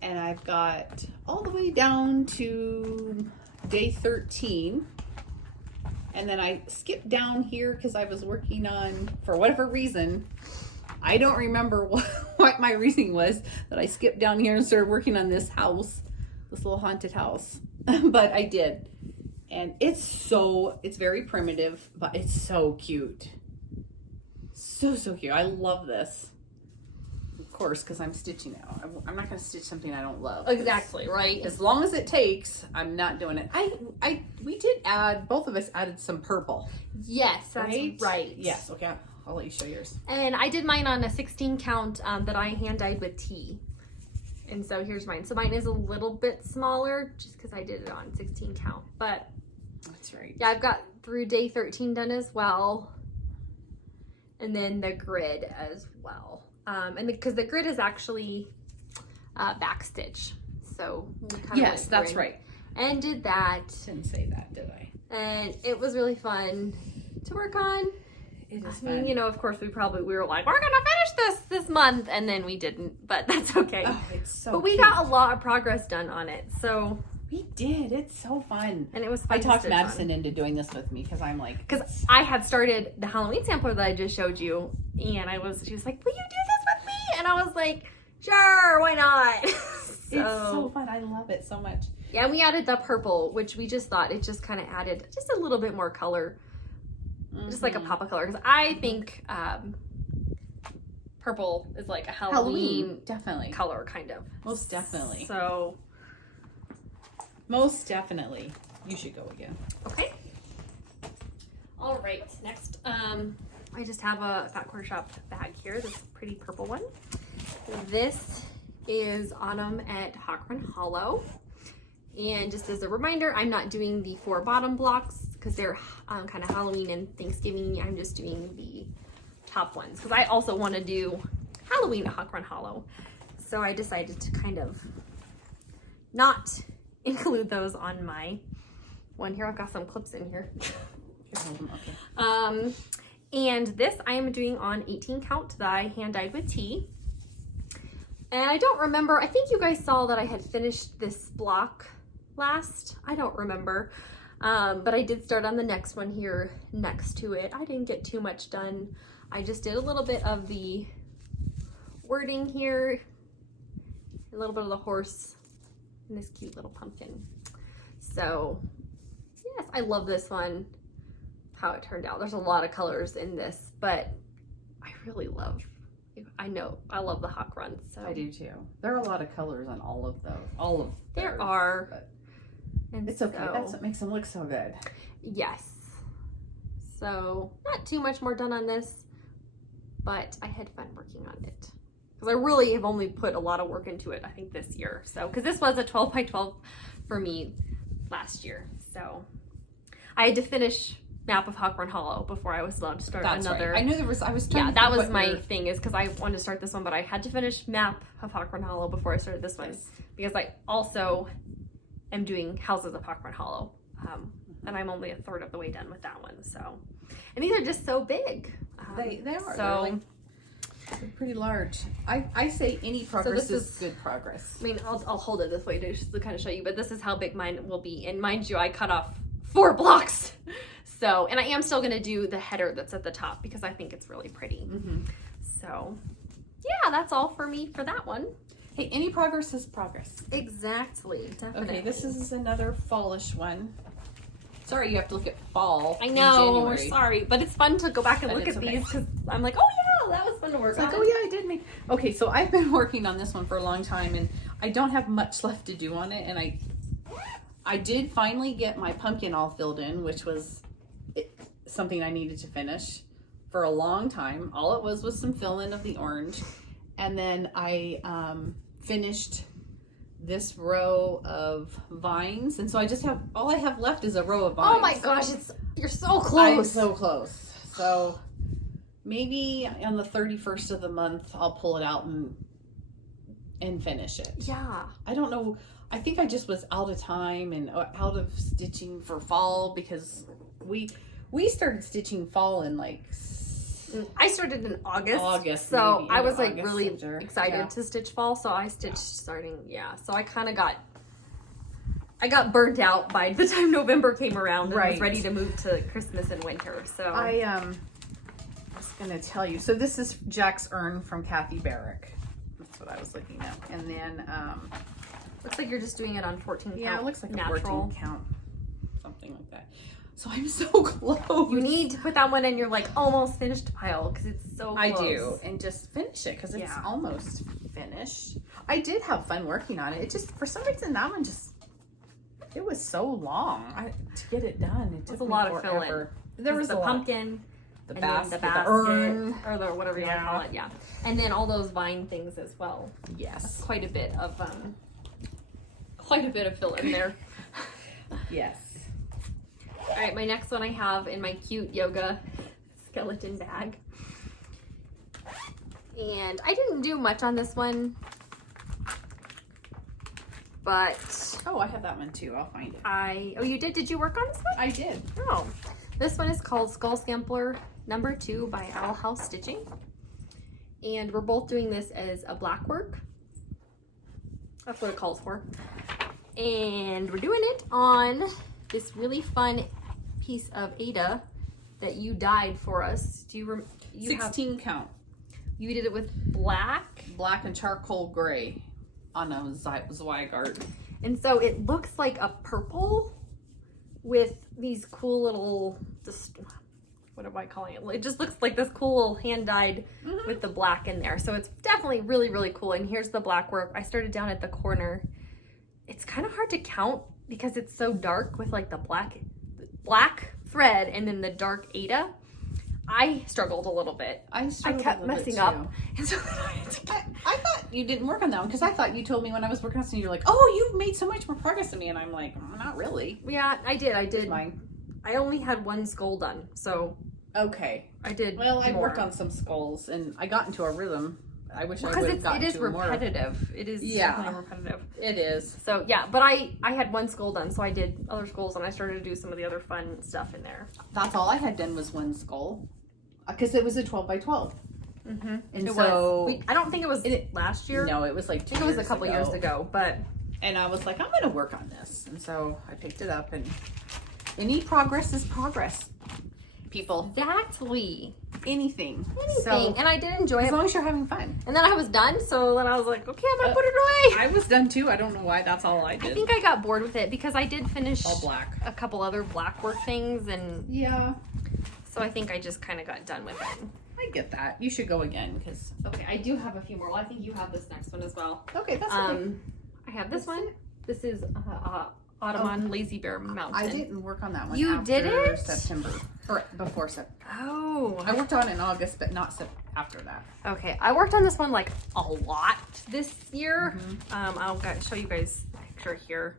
and I've got all the way down to day 13. And then I skipped down here because I was working on, for whatever reason, I don't remember what my reasoning was, that I skipped down here and started working on this house, this little haunted house. But I did. And it's very primitive, but it's so cute. So cute. I love this. Of course, because I'm stitching it. I'm not going to stitch something I don't love. Exactly, right? As long as it takes, I'm not doing it. We did add, both of us added some purple. Yes, that's right. Yes, okay. I'll let you show yours. And I did mine on a 16 count that I hand dyed with tea. And so here's mine. So mine is a little bit smaller just because I did it on 16 count. But that's right. Yeah, I've got through day 13 done as well. And then the grid as well. And because the grid is actually backstitch. So we kind of yes, that's right. And did that. Didn't say that, did I? And it was really fun to work on. It is I mean, you know, of course we were like, we're gonna finish this month, and then we didn't, but that's okay. Oh, it's so But we got a lot of progress done on it, so. We did. It's so fun. And it was fun. I talked Madison into doing this with me because I'm like, because I had started the Halloween sampler that I just showed you, and she was like, will you do this with me? And I was like, sure, why not? It's so fun. I love it so much. Yeah, and we added the purple, which we just thought it just kind of added just a little bit more color. Just like a pop of color, because I think purple is like a Halloween definitely color, kind of. Most definitely. So, most definitely, you should go again. Okay. All right. Next, I just have a Fat Quarter Shop bag here. This pretty purple one. This is Autumn at Hawkrun Hollow. And just as a reminder, I'm not doing the 4 bottom blocks because they're kind of Halloween and Thanksgiving. I'm just doing the top ones because I also want to do Halloween at Hawkrun Hollow. So I decided to kind of not include those on my one here. I've got some clips in here. Okay. And this I am doing on 18 count that I hand dyed with tea. And I don't remember, I think you guys saw that I had finished this block last. I don't remember. But I did start on the next one here next to it. I didn't get too much done. I just did a little bit of the wording here, a little bit of the horse, and this cute little pumpkin. So yes, I love this one, how it turned out. There's a lot of colors in this, but I really love, I love the Hawkrun. So I do too. There are a lot of colors on all of those. There are. But and it's okay. That's what makes them look so good. Yes. So not too much more done on this, but I had fun working on it. because I really have only put a lot of work into it, I think, this year. So, because this was a 12 by 12 for me last year. So I had to finish Map of Hawthorne Hollow before I was allowed to start another. Right. I knew there was, I was trying yeah, to that think was what my your- thing, is because I wanted to start this one, but I had to finish Map of Hawthorne Hollow before I started this one. Yes. Because I also am doing Houses of Hawthorne Hollow. And I'm only a third of the way done with that one. So, and these are just so big. They are. So, They're, like, they're pretty large. I say any progress this is good progress. I mean, I'll hold it this way just to kind of show you, but this is how big mine will be. And mind you, I cut off 4 blocks. So, and I am still going to do the header that's at the top because I think it's really pretty. So, yeah, that's all for me for that one. Hey, any progress is progress. Exactly. Definitely. Okay, this is another fallish one. Sorry, you have to look at fall. I in know, we're January. sorry, but it's fun to go back and But look it's at okay. these because I'm like, oh yeah, that was fun to work It's on. like, oh yeah, I did make. Okay, so I've been working on this one for a long time, and I don't have much left to do on it. And I did finally get my pumpkin all filled in, which was something I needed to finish for a long time. All it was some fill in of the orange, and then I finished this row of vines, and so I just have all I have left is a row of vines. Oh my gosh, you're so I'm close. so close. So maybe on the 31st of the month I'll pull it out and finish it. Yeah. I don't know. I think I just was out of time and out of stitching for fall because we started stitching fall in like I started in August. maybe, So I end was of like August, really September. excited Yeah. to stitch fall. So I stitched starting, so I kind of I got burnt out by the time November came around and Right. was ready to move to Christmas and winter. So I was gonna tell you. So this is Jack's urn from Kathy Barrick. That's what I was looking at. And then looks like you're just doing it on 14 count. yeah, it looks like natural. a 14 count. Something like that. So I'm so close. You need to put that one in your like almost finished pile because it's so close. I do, and just finish it because it's Yeah. almost finished. I did have fun working on it. It just, for some reason, that one just, it was so long to get it done. It took a me lot of forever. fill-in. There was the a lot. pumpkin, The and basket, then the the basket, urn. or the whatever you want to call it, and then all those vine things as well. Yes. Quite a bit of fill in there. Yes. All right, my next one I have in my cute yoga skeleton bag. And I didn't do much on this one, but Oh, I have that one too. I'll find it. oh, you did? Did you work on this one? I did. Oh, this one is called Skull Sampler number 2 by Owl House Stitching. And we're both doing this as a black work. That's what it calls for. And we're doing it on this really fun piece of Ada that you dyed for us. Do you 16 count. You did it with black. Black and charcoal gray on a Zweigart. And so it looks like a purple with these cool little, just, what am I calling it? It just looks like this cool little hand-dyed with the black in there. So it's definitely really, really cool. And here's the black work. I started down at the corner. It's kind of hard to count because it's so dark with like the black thread and then the dark Ada. I struggled a little bit. I kept messing up. And so I thought you didn't work on that one because I thought you told me when I was working on something, you're like, oh, you've made so much more progress than me. And I'm like, not really. yeah, I did. Mine. I only had one skull done, so Okay. I did. Well, I more. worked on some skulls and I got into a rhythm. I wish I would have Because gotten it is to more. repetitive. It is Yeah. definitely repetitive. It is. So yeah, but I had one skull done, so I did other skulls and I started to do some of the other fun stuff in there. That's all I had done was one skull because it was a 12 by 12. Mm-hmm. And It so was. I don't think it was last year. no, it was like I think it was a couple years ago, but And I was like, I'm going to work on this. And so I picked it up, and any progress is progress. People, exactly anything. anything. And I did enjoy As it. long as you're having fun. And then I was done, so then I was like, okay, I'm gonna put it away. I was done too. I don't know why. That's all I I did. think I got bored with it because I did finish All black. a couple other black work things, and Yeah, so I think I just kind of got done with it. I get that. You should go again because. Okay, I do have a few more. Well, I think you have this next one as well. Okay, that's okay. I have this one. This is Audubon Lazy Bear Mountain. I didn't work on that one. You after didn't? September or before September. Oh. I worked on it in August, but not after that. Okay, I worked on this one like a lot this year. I'll show you guys a picture here.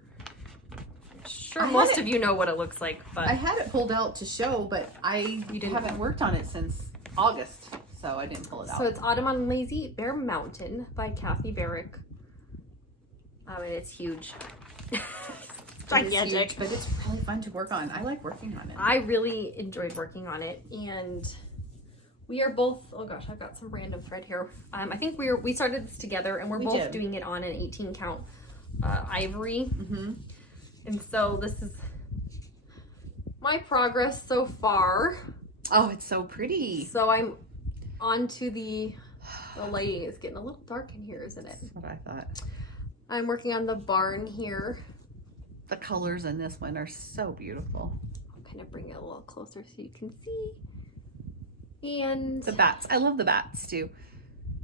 I'm sure most of you know what it looks like, but I had it pulled out to show, but I haven't worked on it since August, so I didn't pull it out. So it's Audubon Lazy Bear Mountain by Kathy Barrick. And it's huge. It's huge, but it's really fun to work on. I like working on it. I really enjoyed working on it, and we are both, oh gosh, I've got some random thread here. I think we started this together, and we're both doing it on an 18 count ivory. And so this is my progress so far. Oh, it's so pretty. So I'm on to the lighting. It's getting a little dark in here, isn't it? That's what I thought. I'm working on the barn here. The colors in this one are so beautiful. I'll kind of bring it a little closer so you can see. And the bats. I love the bats too.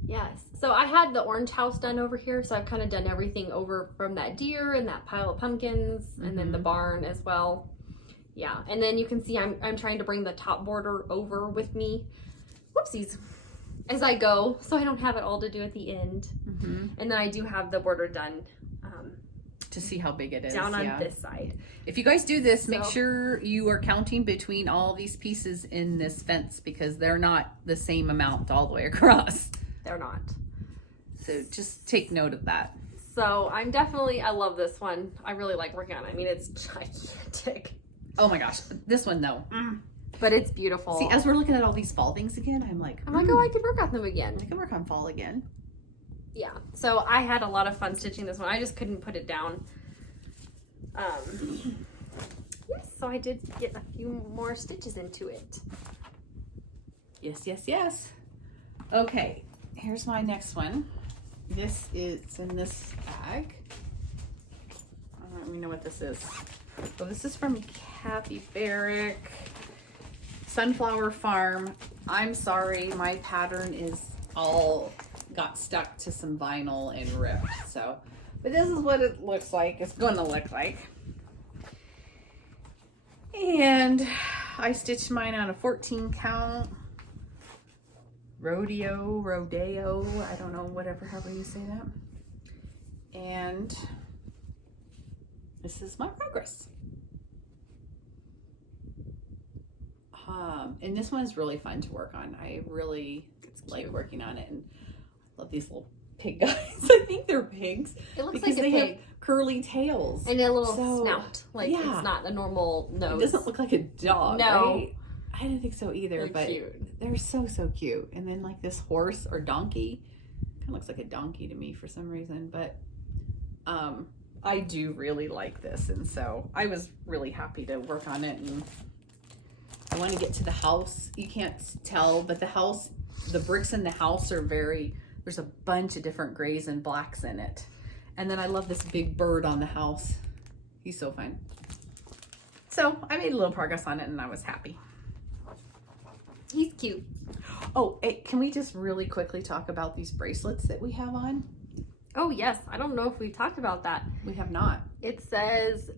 Yes. So I had the orange house done over here. So I've kind of done everything over from that deer and that pile of pumpkins and then the barn as well. Yeah. And then you can see I'm trying to bring the top border over with me. Whoopsies. As I go. So I don't have it all to do at the end. And then I do have the border done. To see how big it is. Down on this side. If you guys do this, make sure you are counting between all these pieces in this fence because they're not the same amount all the way across. They're not. So just take note of that. So I love this one. I really like working on it. I mean, it's gigantic. Oh my gosh. This one though. But it's beautiful. See, as we're looking at all these fall things again, I'm like, oh, I could work on them again. I can work on fall again. Yeah, so I had a lot of fun stitching this one. I just couldn't put it down. Yes, so I did get a few more stitches into it. Yes. Okay, here's my next one. This is in this bag. I don't even know what this is. So this is from Kathy Barrick, Sunflower Farm. I'm sorry, my pattern is all got stuck to some vinyl and ripped. So, but this is what it looks like. It's going to look like. And I stitched mine on a 14 count. Rodeo, I don't know, however you say that. And this is my progress. And this one's really fun to work on. I really like working on it, and I love these little pig guys. I think they're pigs. It looks because like a they pig. have curly tails And a little snout. Like it's not a normal nose. It doesn't look like a dog. No. Right? I didn't think so either. They're but cute. They're so cute. And then like this horse or donkey, kind of looks like a donkey to me for some reason. But I do really like this, and so I was really happy to work on it. And I want to get to the house. You can't tell, but the bricks in the house are there's a bunch of different grays and blacks in it. And then I love this big bird on the house. He's so fun. So I made a little progress on it, and I was happy. He's cute. Oh, hey, can we just really quickly talk about these bracelets that we have on? Oh yes, I don't know if we've talked about that. We have not. It says,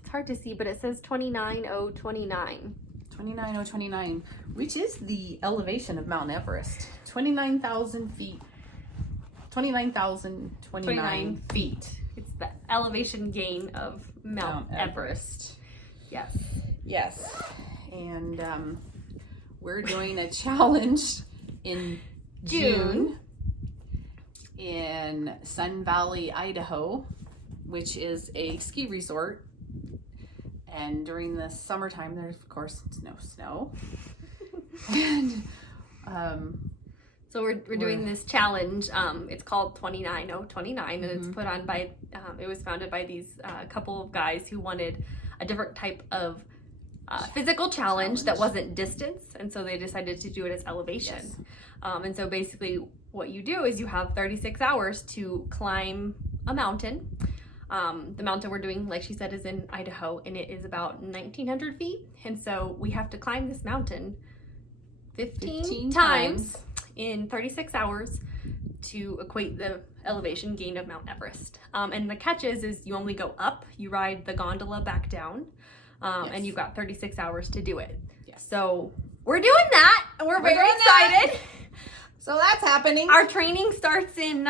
it's hard to see, but it says 29029. 29029, which is the elevation of Mount Everest. 29,000 feet. 29,029 feet. It's the elevation gain of Mount Everest. Yes. Yes. And we're doing a challenge in June in Sun Valley, Idaho, which is a ski resort. And during the summertime, there's of course no snow. And so we're doing this challenge. It's called 29029, and it's put on by. It was founded by these couple of guys who wanted a different type of physical challenge that wasn't distance, and so they decided to do it as elevation. Yes. And so basically, what you do is you have 36 hours to climb a mountain. The mountain we're doing, like she said, is in Idaho, and it is about 1,900 feet. And so we have to climb this mountain 15 times in 36 hours to equate the elevation gain of Mount Everest. And the catch is you only go up, you ride the gondola back down, and you've got 36 hours to do it. Yes. So we're doing that. We're very excited. So that's happening. Our training starts in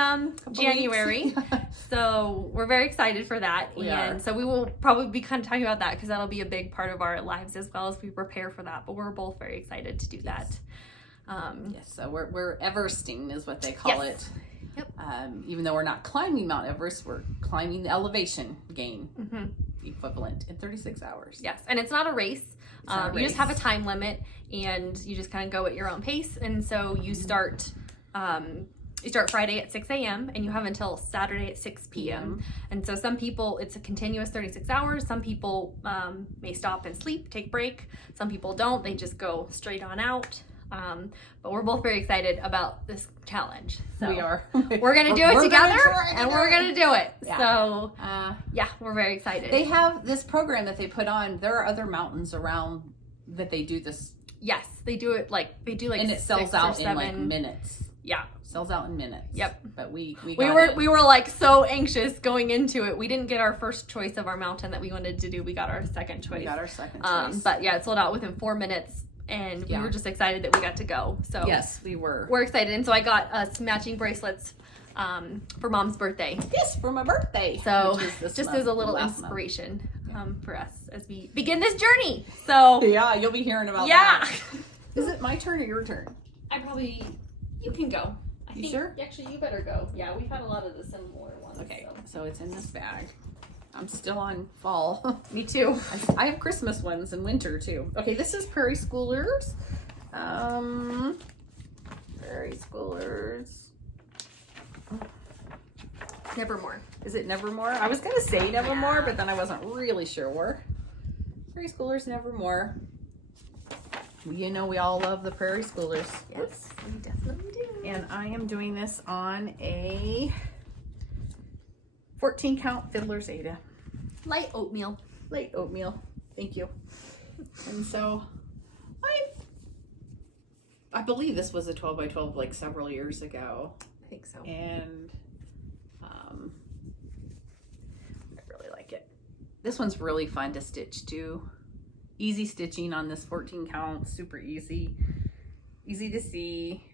January. So we're very excited for that. So we will probably be kind of talking about that because that'll be a big part of our lives as well as we prepare for that. But we're both very excited to do that. Yes, so we're Everesting is what they call it. Yep. Even though we're not climbing Mount Everest, we're climbing the elevation gain equivalent in 36 hours. Yes, and it's not a race. You just have a time limit, and you just kind of go at your own pace. And so you start Friday at 6 a.m. and you have until Saturday at 6 p.m. And so some people, it's a continuous 36 hours. Some people may stop and sleep, take a break. Some people don't. They just go straight on out. But we're both very excited about this challenge. So we are. We're going to do it together, and we're going to do it. Yeah. So, we're very excited. They have this program that they put on. There are other mountains around that they do this. Yes, they do it and it sells out in like minutes. Yeah. Sells out in minutes. Yep. But we were like so anxious going into it. We didn't get our first choice of our mountain that we wanted to do. We got our second choice. But yeah, it sold out within 4 minutes. And we were just excited that we got to go. So yes, we were. We're excited. And so I got us matching bracelets for Mom's birthday. Yes, for my birthday. So just as a little inspiration for us as we begin this journey. So yeah, you'll be hearing about that. Is it my turn or your turn? You can go. You sure? Actually, you better go. Yeah, we've had a lot of the similar ones. Okay, so it's in this bag. I'm still on fall. Me too. I have Christmas ones and winter too. Okay, this is Prairie Schoolers. Prairie Schoolers. Nevermore. Is it Nevermore? I was going to say Nevermore, but then I wasn't really sure. Prairie Schoolers Nevermore. You know we all love the Prairie Schoolers. Yes, we definitely do. And I am doing this on a 14 count Fiddler's Ada. Light oatmeal. Thank you. And so I believe this was a 12 by 12 like several years ago. I think so. And I really like it. This one's really fun to stitch too. Easy stitching on this 14 count, super easy. Easy to see.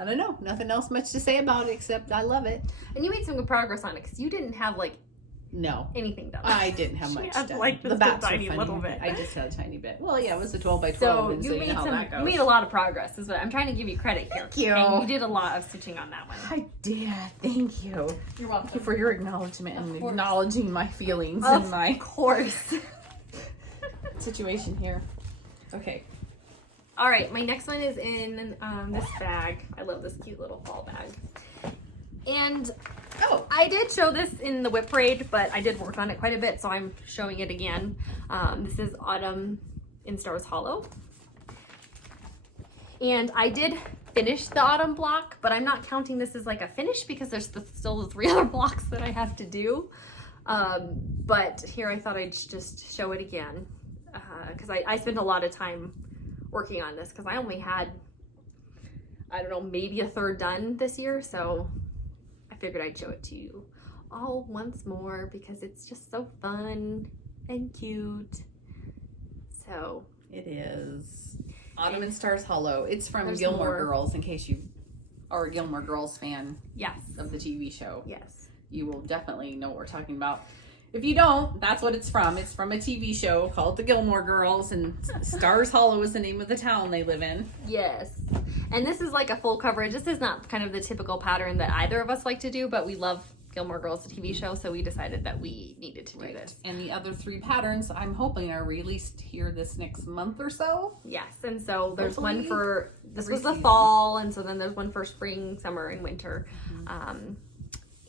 I don't know. Nothing else much to say about it except I love it. And you made some good progress on it because you didn't have anything done. I didn't have much done. The bats a tiny little bit. I just had a tiny bit. Well, yeah, it was a 12 by 12. So you made a lot of progress. Is what I'm trying to give you credit here. Thank you. And you did a lot of stitching on that one. I did. Thank you. You're welcome. Thank you for your acknowledgement and acknowledging my feelings and my course situation here. Okay. All right, my next one is in this bag. I love this cute little fall bag. And I did show this in the WIP parade, but I did work on it quite a bit, so I'm showing it again. This is Autumn in Stars Hollow. And I did finish the Autumn block, but I'm not counting this as like a finish because there's still the 3 other blocks that I have to do. But here I thought I'd just show it again because I spent a lot of time working on this because I only had, I don't know, maybe a third done this year. So I figured I'd show it to you all once more because it's just so fun and cute. So it is Autumn in Stars Hollow. It's from There's Gilmore more. Girls, in case you are a Gilmore Girls fan. Yes. Of the TV show. Yes. You will definitely know what we're talking about. If you don't, that's what it's from. It's from a TV show called The Gilmore Girls, and Stars Hollow is the name of the town they live in. Yes. And this is like a full coverage. This is not kind of the typical pattern that either of us like to do, but we love Gilmore Girls, the TV show, so we decided that we needed to do this. And the other 3 patterns, I'm hoping, are released here this next month or so. Yes, and so there's one Hopefully for, this was the season. fall, and so then there's one for spring, summer, and winter.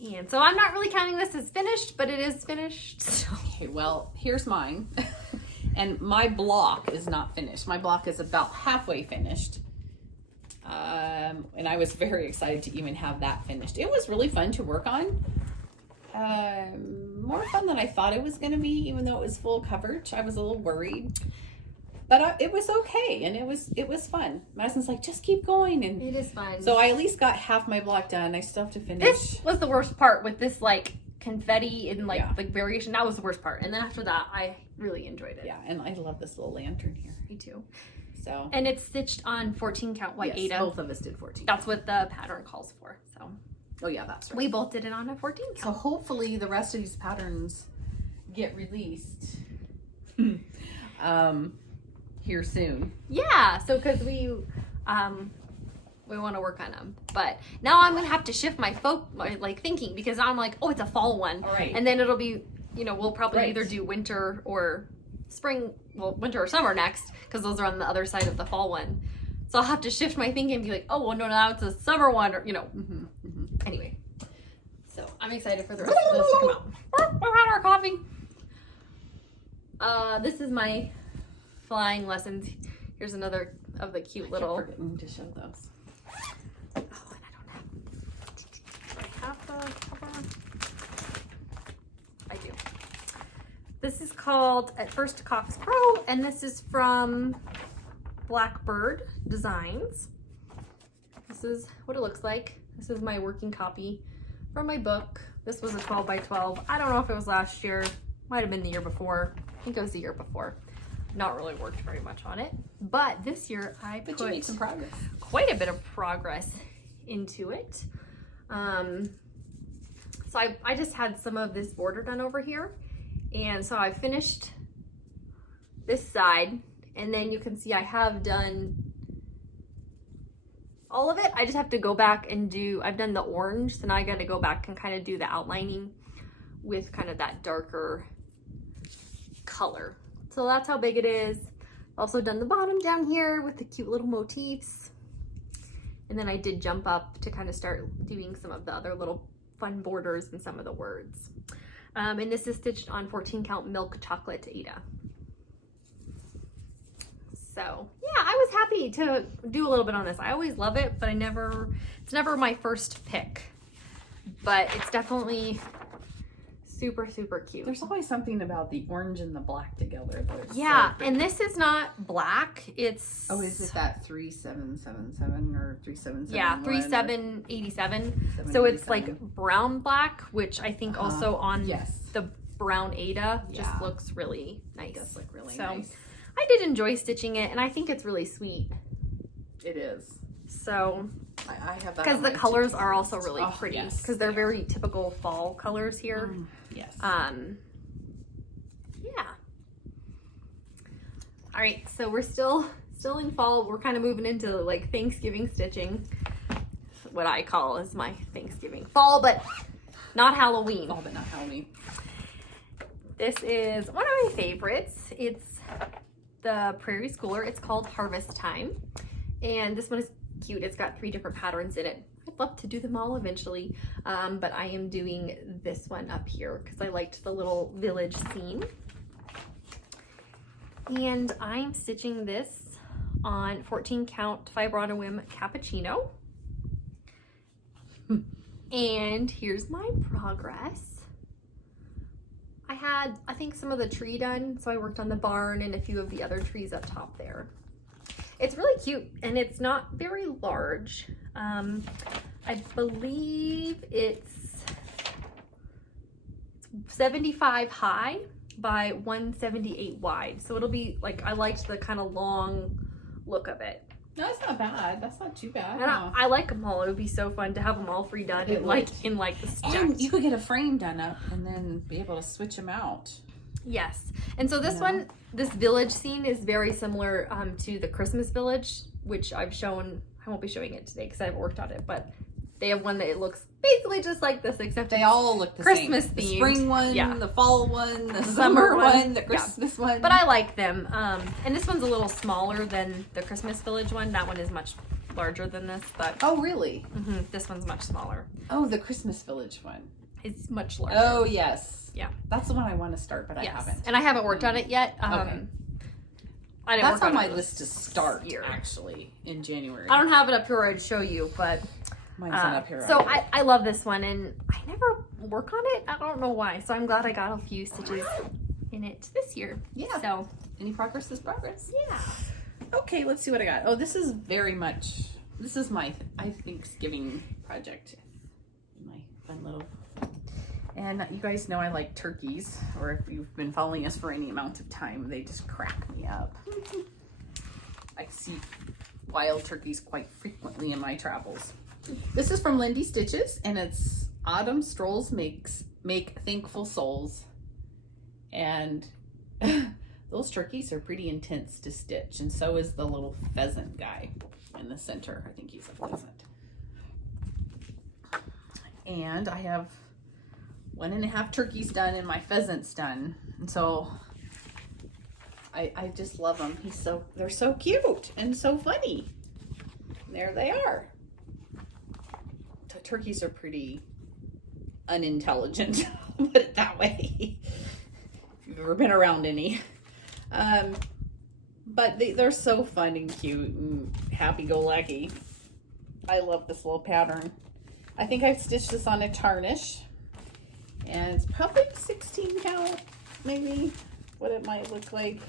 And so I'm not really counting this as finished, but it is finished. So. Okay, well, here's mine. And my block is not finished. My block is about halfway finished. And I was very excited to even have that finished. It was really fun to work on. More fun than I thought it was going to be, even though it was full coverage. I was a little worried. but it was okay, and it was fun. Madison's like, just keep going, and it is fun. so I at least got half my block done. I still have to finish. This was the worst part with this like confetti and like Yeah. like variation. That was the worst part, and then after that, I really enjoyed it. Yeah, and I love this little lantern here. Me too. So And it's stitched on 14 count white yes, Ada. both of us did 14. That's what the pattern calls for. So Oh yeah, that's right. we both did it on a 14 So count. hopefully the rest of these patterns get released here soon. Yeah, so because we want to work on them, but now I'm gonna have to shift my like thinking, because I'm like, oh, it's a fall one, All right. and then it'll be, you know, we'll probably Right. either do winter or spring, well, winter or summer next, because those are on the other side of the fall one. So I'll have to shift my thinking and be like, oh, well, no, now it's a summer one, or, you know. Anyway, so I'm excited for the rest of those to come out. We've had our coffee. This is my flying lessons. Here's another of the cute little. I keep forgetting to show those. Oh, and I don't have the cover. I do. This is called At First Cox Pro, and this is from Blackbird Designs. This is what it looks like. This is my working copy from my book. This was a 12 by 12. I don't know if it was last year. Might have been the year before. I think it was the year before. Not really worked very much on it. But this year I But put you made some progress. quite a bit of progress into it. So I just had some of this border done over here. And so I finished this side, and then you can see I have done all of it. I just have to go back and I've done the orange, so now I got to go back and kind of do the outlining with kind of that darker color. So that's how big it is. Also done the bottom down here with the cute little motifs. And then I did jump up to kind of start doing some of the other little fun borders and some of the words. And this is stitched on 14 count milk chocolate Ada. So yeah, I was happy to do a little bit on this. I always love it, but it's never my first pick, but it's definitely super, super cute. There's always something about the orange and the black together. Yeah, and this is not black. It's Oh, is it that 3777 or 3771? yeah, 3787. So it's like brown black, which I think also on yes, the brown Ada just Yeah. looks really nice. it does look really So, nice. I did enjoy stitching it, and I think it's really sweet. It is. So, I have that because on the my colors to-do are also list. really Oh, pretty, yes, because they're they very typical fall colors here. Yes. Yeah. All right, so we're still in fall. We're kind of moving into like Thanksgiving stitching. What I call is my Thanksgiving fall, but not Halloween. Oh, but not Halloween. This is one of my favorites. It's the Prairie Schooler. It's called Harvest Time. And this one is cute. It's got 3 different patterns in it. I'd love to do them all eventually, but I am doing this one up here because I liked the little village scene. And I'm stitching this on 14 count Fibronowim Cappuccino. And here's my progress. I had, I think, some of the tree done, so I worked on the barn and a few of the other trees up top there. It's really cute, and it's not very large. I believe it's 75 high by 178 wide, so it'll be like, I liked the kind of long look of it. No, that's not bad. That's not too bad. And I like them all. It would be so fun to have them all free done It in like would. in like the stacked. And you could get a frame done up and then be able to switch them out. Yes. And so this Yeah. one, this village scene is very similar to the Christmas village, which I've shown. I won't be showing it today because I haven't worked on it, but they have one that it looks basically just like this, except They it's all look the Christmas same. themed. The spring one, Yeah. the fall one, the Summer summer one. one, the Christmas one. But I like them. And this one's a little smaller than the Christmas village one. That one is much larger than this, but Oh, really? this one's much smaller. Oh, the Christmas Village one. It's much larger. Oh, yes. Yeah. That's the one I want to start, but I Yes. haven't. And I haven't worked on it yet. Okay. I didn't That's work on my it list to this start, year. actually, in January. I don't have it up here where I'd show you, but Mine's not up here. so either. I love this one, and I never work on it. I don't know why. So I'm glad I got a few stitches in it this year. Yeah. So any progress is progress. Yeah. Okay, let's see what I got. Oh, this is my Thanksgiving project. My fun little, and you guys know I like turkeys, or if you've been following us for any amount of time, they just crack me up. I see wild turkeys quite frequently in my travels. This is from Lindy Stitches, and it's Autumn Strolls Make Thankful Souls. And those turkeys are pretty intense to stitch, and so is the little pheasant guy in the center. I think he's a pheasant. And I have 1.5 turkeys done and my pheasant's done. And so I just love them. They're so cute and so funny. There they are. The turkeys are pretty unintelligent, put it that way. If you've ever been around any. But they're so fun and cute and happy-go-lucky. I love this little pattern. I think I've stitched this on a tarnish. And it's probably 16 count, maybe, what it might look like.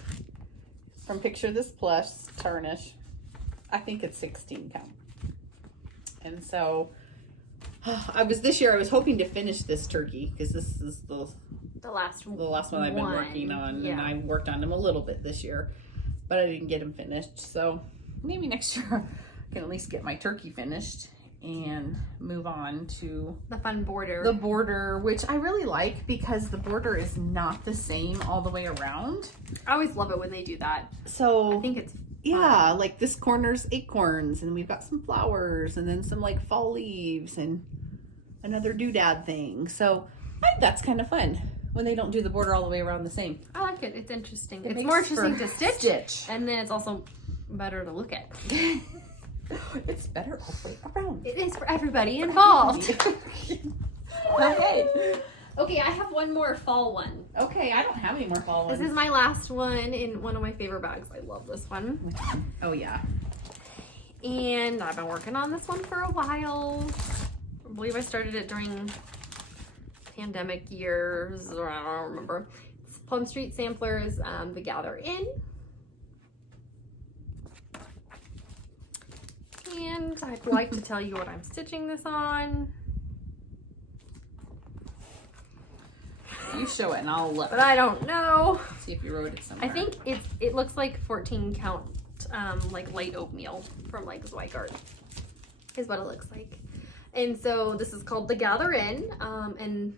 From Picture This Plus tarnish. I think it's 16 count. And so, this year I was hoping to finish this turkey, because this is the last one I've been working on. Yeah. And I worked on him a little bit this year, but I didn't get him finished. So maybe next year I can at least get my turkey finished and move on to the fun border. The border, which I really like because the border is not the same all the way around. I always love it when they do that. So I think it's fun. Yeah, like this corner's acorns, and we've got some flowers, and then some like fall leaves and another doodad thing. So I think that's kind of fun when they don't do the border all the way around the same. I like it. It's interesting. It's makes more interesting for to stitch, and then it's also better to look at. It's better all the way around. It is for everybody involved. Okay. Okay, I have one more fall one. Okay, I don't have any more fall ones. This is my last one in one of my favorite bags. I love this one. Oh yeah. And I've been working on this one for a while. I believe I started it during pandemic years, or I don't remember. It's Plum Street Samplers, the Gather In. And I'd like to tell you what I'm stitching this on. You show it and I'll look. But I don't know. Let's see if you wrote it somewhere. I think it looks like 14 count like light oatmeal from like Zweigart is what it looks like. And so this is called the Gather In, and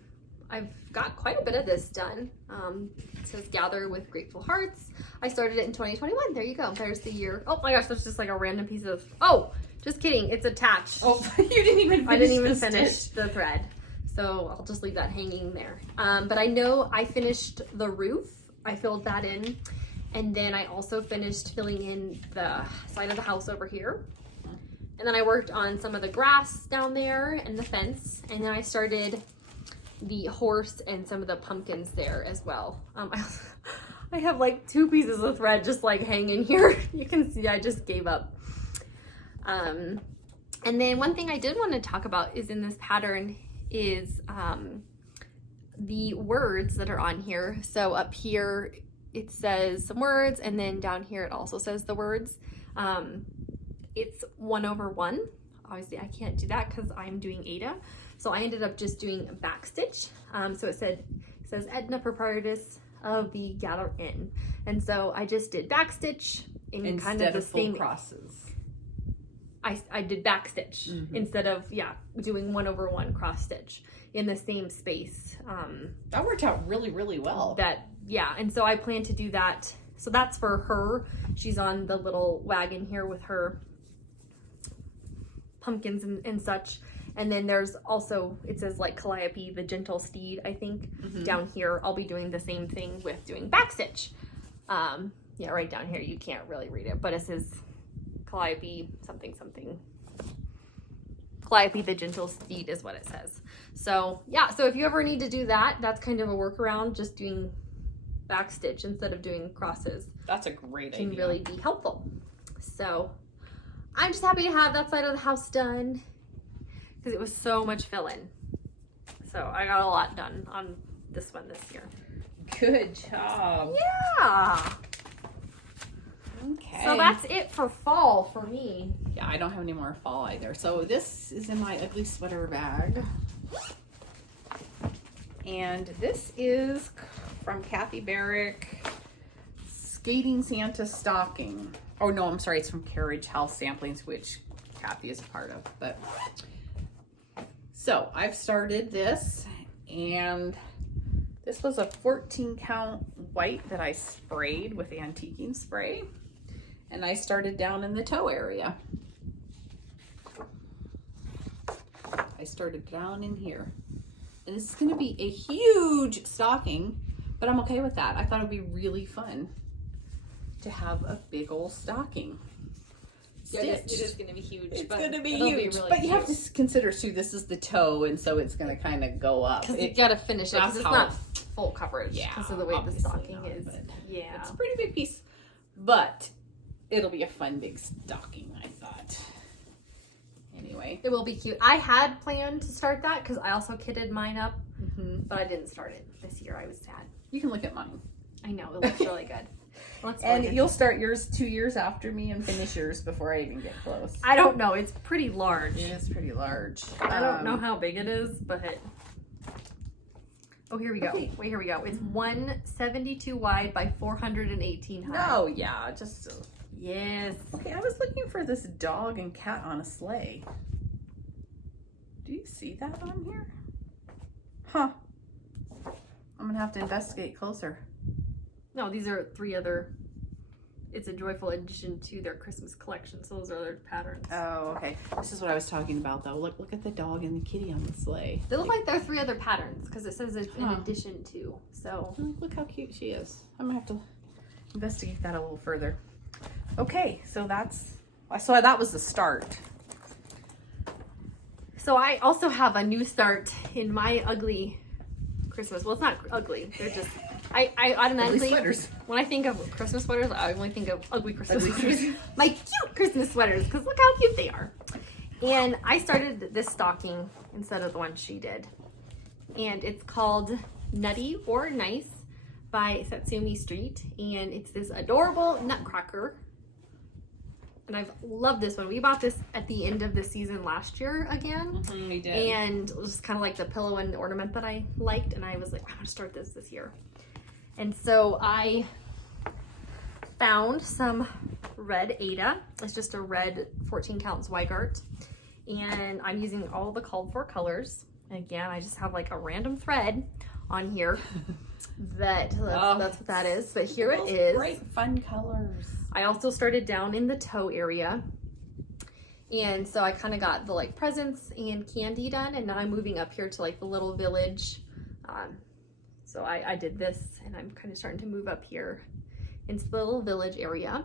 I've got quite a bit of this done. It says Gather with Grateful Hearts. I started it in 2021. There you go. There's the year. Oh my gosh, there's just like a random piece of, oh, just kidding. It's attached. Oh, you didn't even finish I didn't even finish the thread. So I'll just leave that hanging there. But I know I finished the roof. I filled that in. And then I also finished filling in the side of the house over here. And then I worked on some of the grass down there and the fence. And then I started the horse and some of the pumpkins there as well. I have like 2 pieces of thread just like hanging here. You can see I just gave up. And then one thing I did want to talk about is in this pattern is the words that are on here. So up here it says some words, and then down here it also says the words. It's 1/1. Obviously I can't do that because I'm doing Ada. So I ended up just doing a back stitch. So it says Edna, proprietress of the Gather In. And so I just did back stitch in instead kind of the of full same crosses. I did back stitch instead of, doing 1/1 cross stitch in the same space. That worked out really, really well. And so I plan to do that. So that's for her. She's on the little wagon here with her pumpkins and such. And then there's also, it says like Calliope, the gentle steed, I think. Down here, I'll be doing the same thing with doing back stitch. Right down here, you can't really read it, but it says Calliope something something. Calliope the gentle steed is what it says. So so if you ever need to do that, that's kind of a workaround, just doing back stitch instead of doing crosses. That's a great idea. Can really be helpful. So I'm just happy to have that side of the house done because it was so much fill-in. So I got a lot done on this one this year. Good job. Yeah. Okay. So that's it for fall for me. Yeah, I don't have any more fall either. So this is in my ugly sweater bag. And this is from Kathy Barrick, Skating Santa Stocking. Oh no, I'm sorry, it's from Carriage House Samplings, which Kathy is a part of. But so I've started this, and this was a 14 count white that I sprayed with antiquing spray. And I started down in the toe area. I started down in here. And this is gonna be a huge stocking, but I'm okay with that. I thought it'd be really fun to have a big old stocking. Yeah, it is going to be huge. It's but gonna be it'll huge, really but you have cute. to consider too, this is the toe, and so it's gonna kind of go up. Because you got to finish it because that's it's how not it- full coverage Yeah, because of the way the obviously stocking not, is. but Yeah. It's a pretty big piece, but it'll be a fun big stocking, I thought. Anyway. It will be cute. I had planned to start that because I also kitted mine up, Mhm. but I didn't start it this year. I was sad. You can look at mine. I know. It looks really good. Let's And look at you'll this. start yours 2 years after me and finish yours before I even get close. I don't know. It's pretty large. It is pretty large. I don't know how big it is, but oh, here we go. Okay. Wait, here we go. It's 172 wide by 418 high. No, yeah, just Yes. okay. I was looking for this dog and cat on a sleigh. Do you see that on here? Huh. I'm gonna have to investigate closer. No, these are 3 other. It's a joyful addition to their Christmas collection. So those are other patterns. Oh, okay. This is what I was talking about, though. Look at the dog and the kitty on the sleigh. They look like they're 3 other patterns because it says it's in Huh. addition to. So Oh, look how cute she is. I'm gonna have to investigate that a little further. Okay, so that was the start. So I also have a new start in my ugly Christmas. Well, it's not ugly. They're just I Ugly automatically sweaters. when I think of Christmas sweaters, I only think of ugly Christmas Ugly sweaters. Christmas. My cute Christmas sweaters because look how cute they are. And I started this stocking instead of the one she did. And it's called Nutty or Nice by Satsumi Street. And it's this adorable nutcracker. And I've loved this one. We bought this at the end of the season last year again. We did. And it was just kind of like the pillow and the ornament that I liked. And I was like, I'm going to start this year. And so I found some red Ada. It's just a red 14 count Zweigart. And I'm using all the called for colors. And again, I just have like a random thread on here. That's what that is. But here it is. Bright, fun colors. I also started down in the toe area. And so I kind of got the like presents and candy done. And now I'm moving up here to like the little village. So I did this and I'm kind of starting to move up here into the little village area.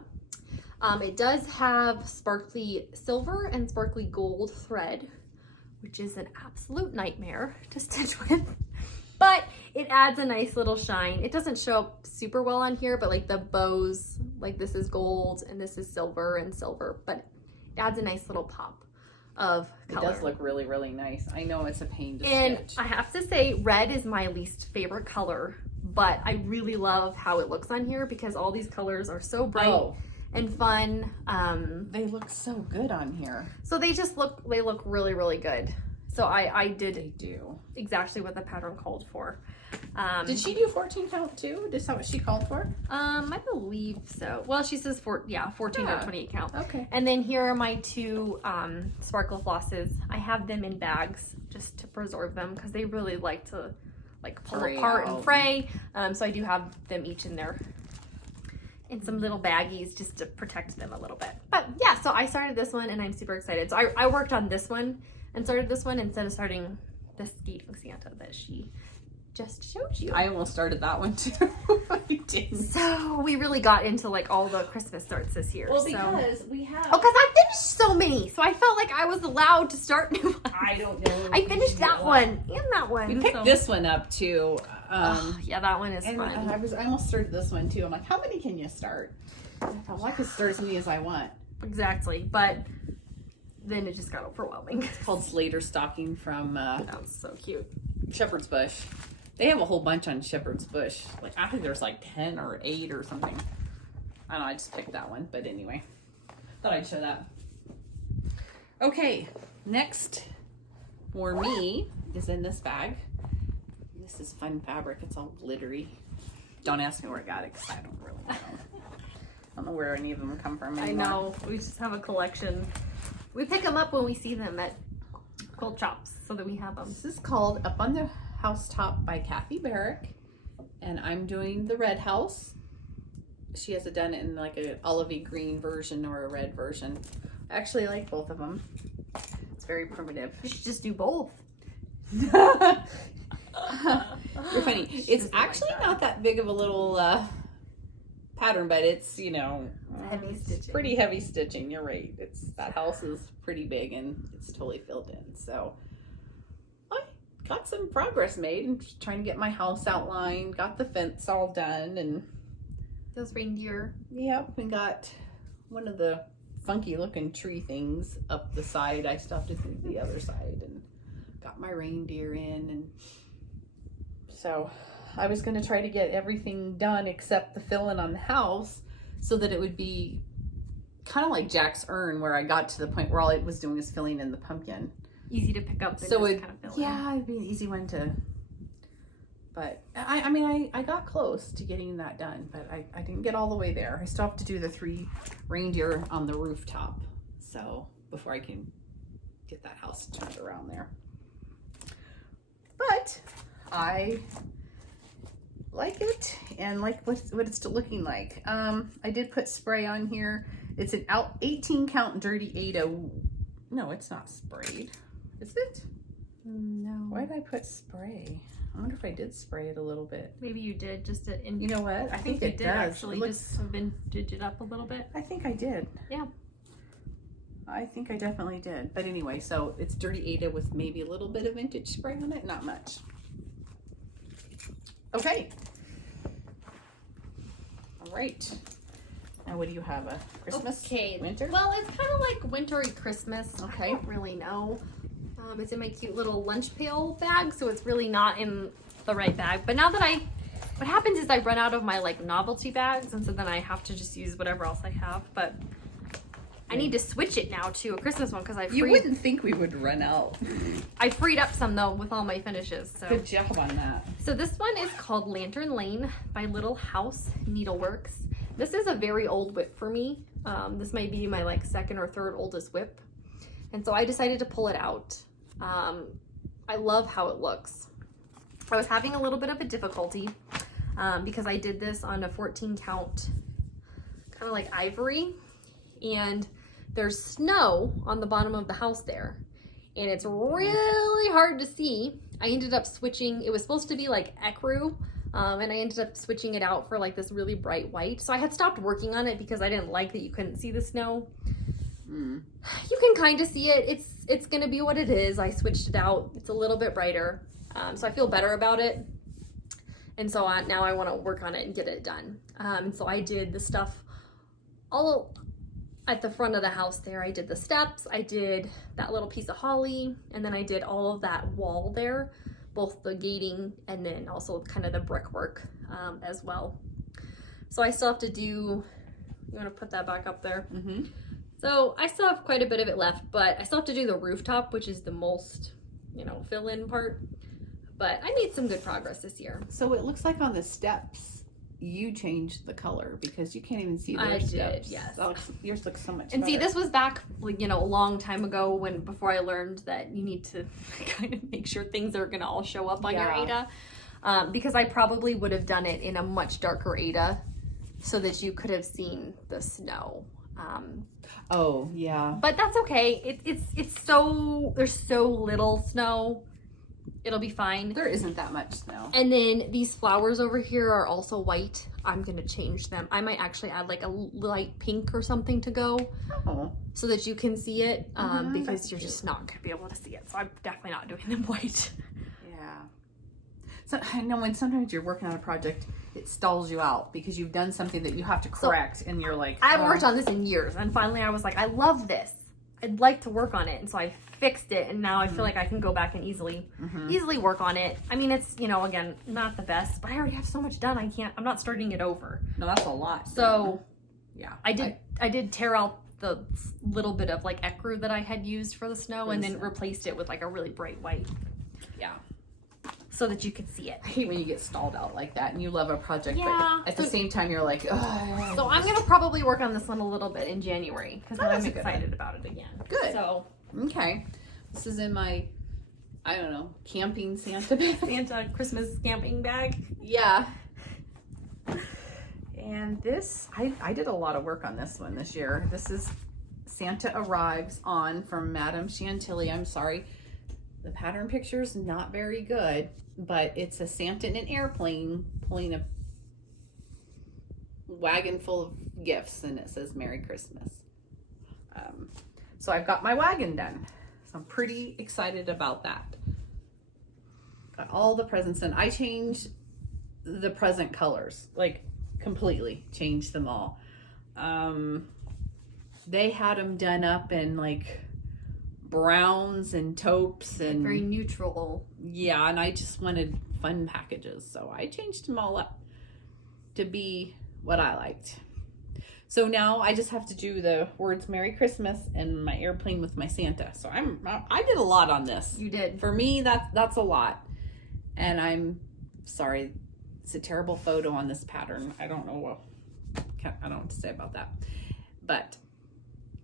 It does have sparkly silver and sparkly gold thread, which is an absolute nightmare to stitch with. But it adds a nice little shine. It doesn't show up super well on here, but like the bows, like this is gold and this is silver and silver, but it adds a nice little pop of color. It does look really, really nice. I know it's a pain to And stitch. I have to say red is my least favorite color, but I really love how it looks on here because all these colors are so bright and fun. They look so good on here. So they look really, really good. So I did They do. exactly what the pattern called for. Did she do 14 count too? Is that what she called for? I believe so. Well, she says 14 Yeah. or 28 count. Okay. And then here are my 2 sparkle flosses. I have them in bags just to preserve them because they really like to like pull Fray apart out. and fray. So I do have them each in there in some little baggies just to protect them a little bit. But yeah, so I started this one and I'm super excited. So I worked on this one and started this one instead of starting the Skating Santa that she just showed you. I almost started that one too. I didn't. So we really got into like all the Christmas starts this year. Well, so. because we have. Oh, because I finished so many. So I felt like I was allowed to start new ones. I don't know. I finished that one and that one. We picked so. this one up too. Yeah, that one is And fun. I almost started this one too. I'm like, how many can you start? I thought, well, I could start as many as I want. Exactly. But then it just got overwhelming. It's called Slater Stocking from That was so cute. Shepherd's Bush. They have a whole bunch on Shepherd's Bush. Like I think there's like 10 or 8 or something. I don't know, I just picked that one, but anyway, thought I'd show that. Okay, next for me is in this bag. This is fun fabric. It's all glittery. Don't ask me where I got it because I don't really know. I don't know where any of them come from anymore. I know. We just have a collection. We pick them up when we see them at quilt shops so that we have them. This is called Up on the Housetop by Kathy Barrick, and I'm doing the red house. She has done it in like an olivey green version or a red version. I actually like both of them. It's very primitive. We should just do both. You're funny. It's actually not that big of a little pattern, but it's, you know, Heavy it's stitching. pretty heavy stitching. You're right. That house is pretty big and it's totally filled in. So I got some progress made and just trying to get my house outlined, got the fence all done, and Those reindeer. yep, we got one of the funky looking tree things up the side. I still have to do the other side, and got my reindeer in, and so I was going to try to get everything done except the fill-in on the house so that it would be kind of like Jack's urn, where I got to the point where all it was doing is filling in the pumpkin. Easy to pick up. So it, kind of fill in. yeah, it'd be an easy one to, but I mean, I got close to getting that done, but I didn't get all the way there. I still have to do the 3 reindeer on the rooftop, so before I can get that house turned around there. But I like it and like what it's looking like. I did put spray on here. It's an 18 count dirty Ada. No, it's not sprayed. Is it? No. Why did I put spray? I wonder if I did spray it a little bit. Maybe you did just to. You know what? I think you it did does. actually It looks, just vintage it up a little bit. I think I did. Yeah. I think I definitely did. But anyway, so it's dirty Ada with maybe a little bit of vintage spray on it. Not much. Okay. All right. Now what do you have? A Christmas? Okay. Winter? Well, it's kind of like wintry Christmas. Okay. I don't really know. It's in my cute little lunch pail bag, so it's really not in the right bag. But now that what happens is I run out of my like novelty bags, and so then I have to just use whatever else I have. But I need to switch it now to a Christmas one because You wouldn't think we would run out. I freed up some though with all my finishes. So Good job on that. So this one is called Lantern Lane by Little House Needleworks. This is a very old whip for me. This might be my like 2nd or 3rd oldest whip. And so I decided to pull it out. I love how it looks. I was having a little bit of a difficulty because I did this on a 14 count, kind of like ivory, and there's snow on the bottom of the house there. And it's really hard to see. I ended up switching, it was supposed to be like ecru, and I ended up switching it out for like this really bright white. So I had stopped working on it because I didn't like that you couldn't see the snow. You can kind of see it. It's gonna be what it is. I switched it out. It's a little bit brighter, so I feel better about it. And so now I want to work on it and get it done. So I did the stuff all at the front of the house there. I did the steps. I did that little piece of holly, and then I did all of that wall there, both the gating and then also kind of the brickwork as well. So I still have to do. You want to put that back up there? Mm-hmm. So I still have quite a bit of it left, but I still have to do the rooftop, which is the most, fill in part. But I made some good progress this year. So it looks like on the steps, you changed the color because you can't even see their I did, steps. yes. Yours looks so much And better. see, this was back, a long time ago before I learned that you need to kind of make sure things are going to all show up on your Ada. Because I probably would have done it in a much darker Ada so that you could have seen the snow. Oh, yeah. But that's okay. It's so, there's so little snow. It'll be fine. There isn't that much snow. And then these flowers over here are also white. I'm going to change them. I might actually add like a light pink or something to go so that you can see it because you're just not going to be able to see it. So I'm definitely not doing them white. Yeah. So I know when sometimes you're working on a project, it stalls you out because you've done something that you have to correct and you're like, I haven't worked on this in years. And finally I was like, I love this. I'd like to work on it. And so I fixed it. And now I feel like I can go back and easily work on it. I mean, it's, again, not the best, but I already have so much done. I'm not starting it over. No, that's a lot. So Yeah. I did tear out the little bit of like ecru that I had used for the snow and then replaced it with like a really bright white. Yeah. So that you could see it. I hate when you get stalled out like that and you love a project, Yeah. but at the same time you're like, oh. So I'm gonna probably work on this one a little bit in January because I'm excited about it again. Good. So okay. This is in my, I don't know, camping Santa bag. Santa Christmas camping bag. Yeah. And this, I did a lot of work on this one this year. This is Santa Arrives On from Madame Chantilly. I'm sorry, the pattern picture's not very good, but it's a Santa in an airplane pulling a wagon full of gifts, and it says Merry Christmas. So I've got my wagon done. So I'm pretty excited about that. Got all the presents in. I changed the present colors, like completely changed them all. They had them done up in like browns and taupes and very neutral. Yeah, and I just wanted fun packages, so I changed them all up to be what I liked. So now I just have to do the words Merry Christmas and my airplane with my Santa. So I did a lot on this. You did. For me, that's a lot. And I'm sorry, it's a terrible photo on this pattern. I don't know what to say about that. But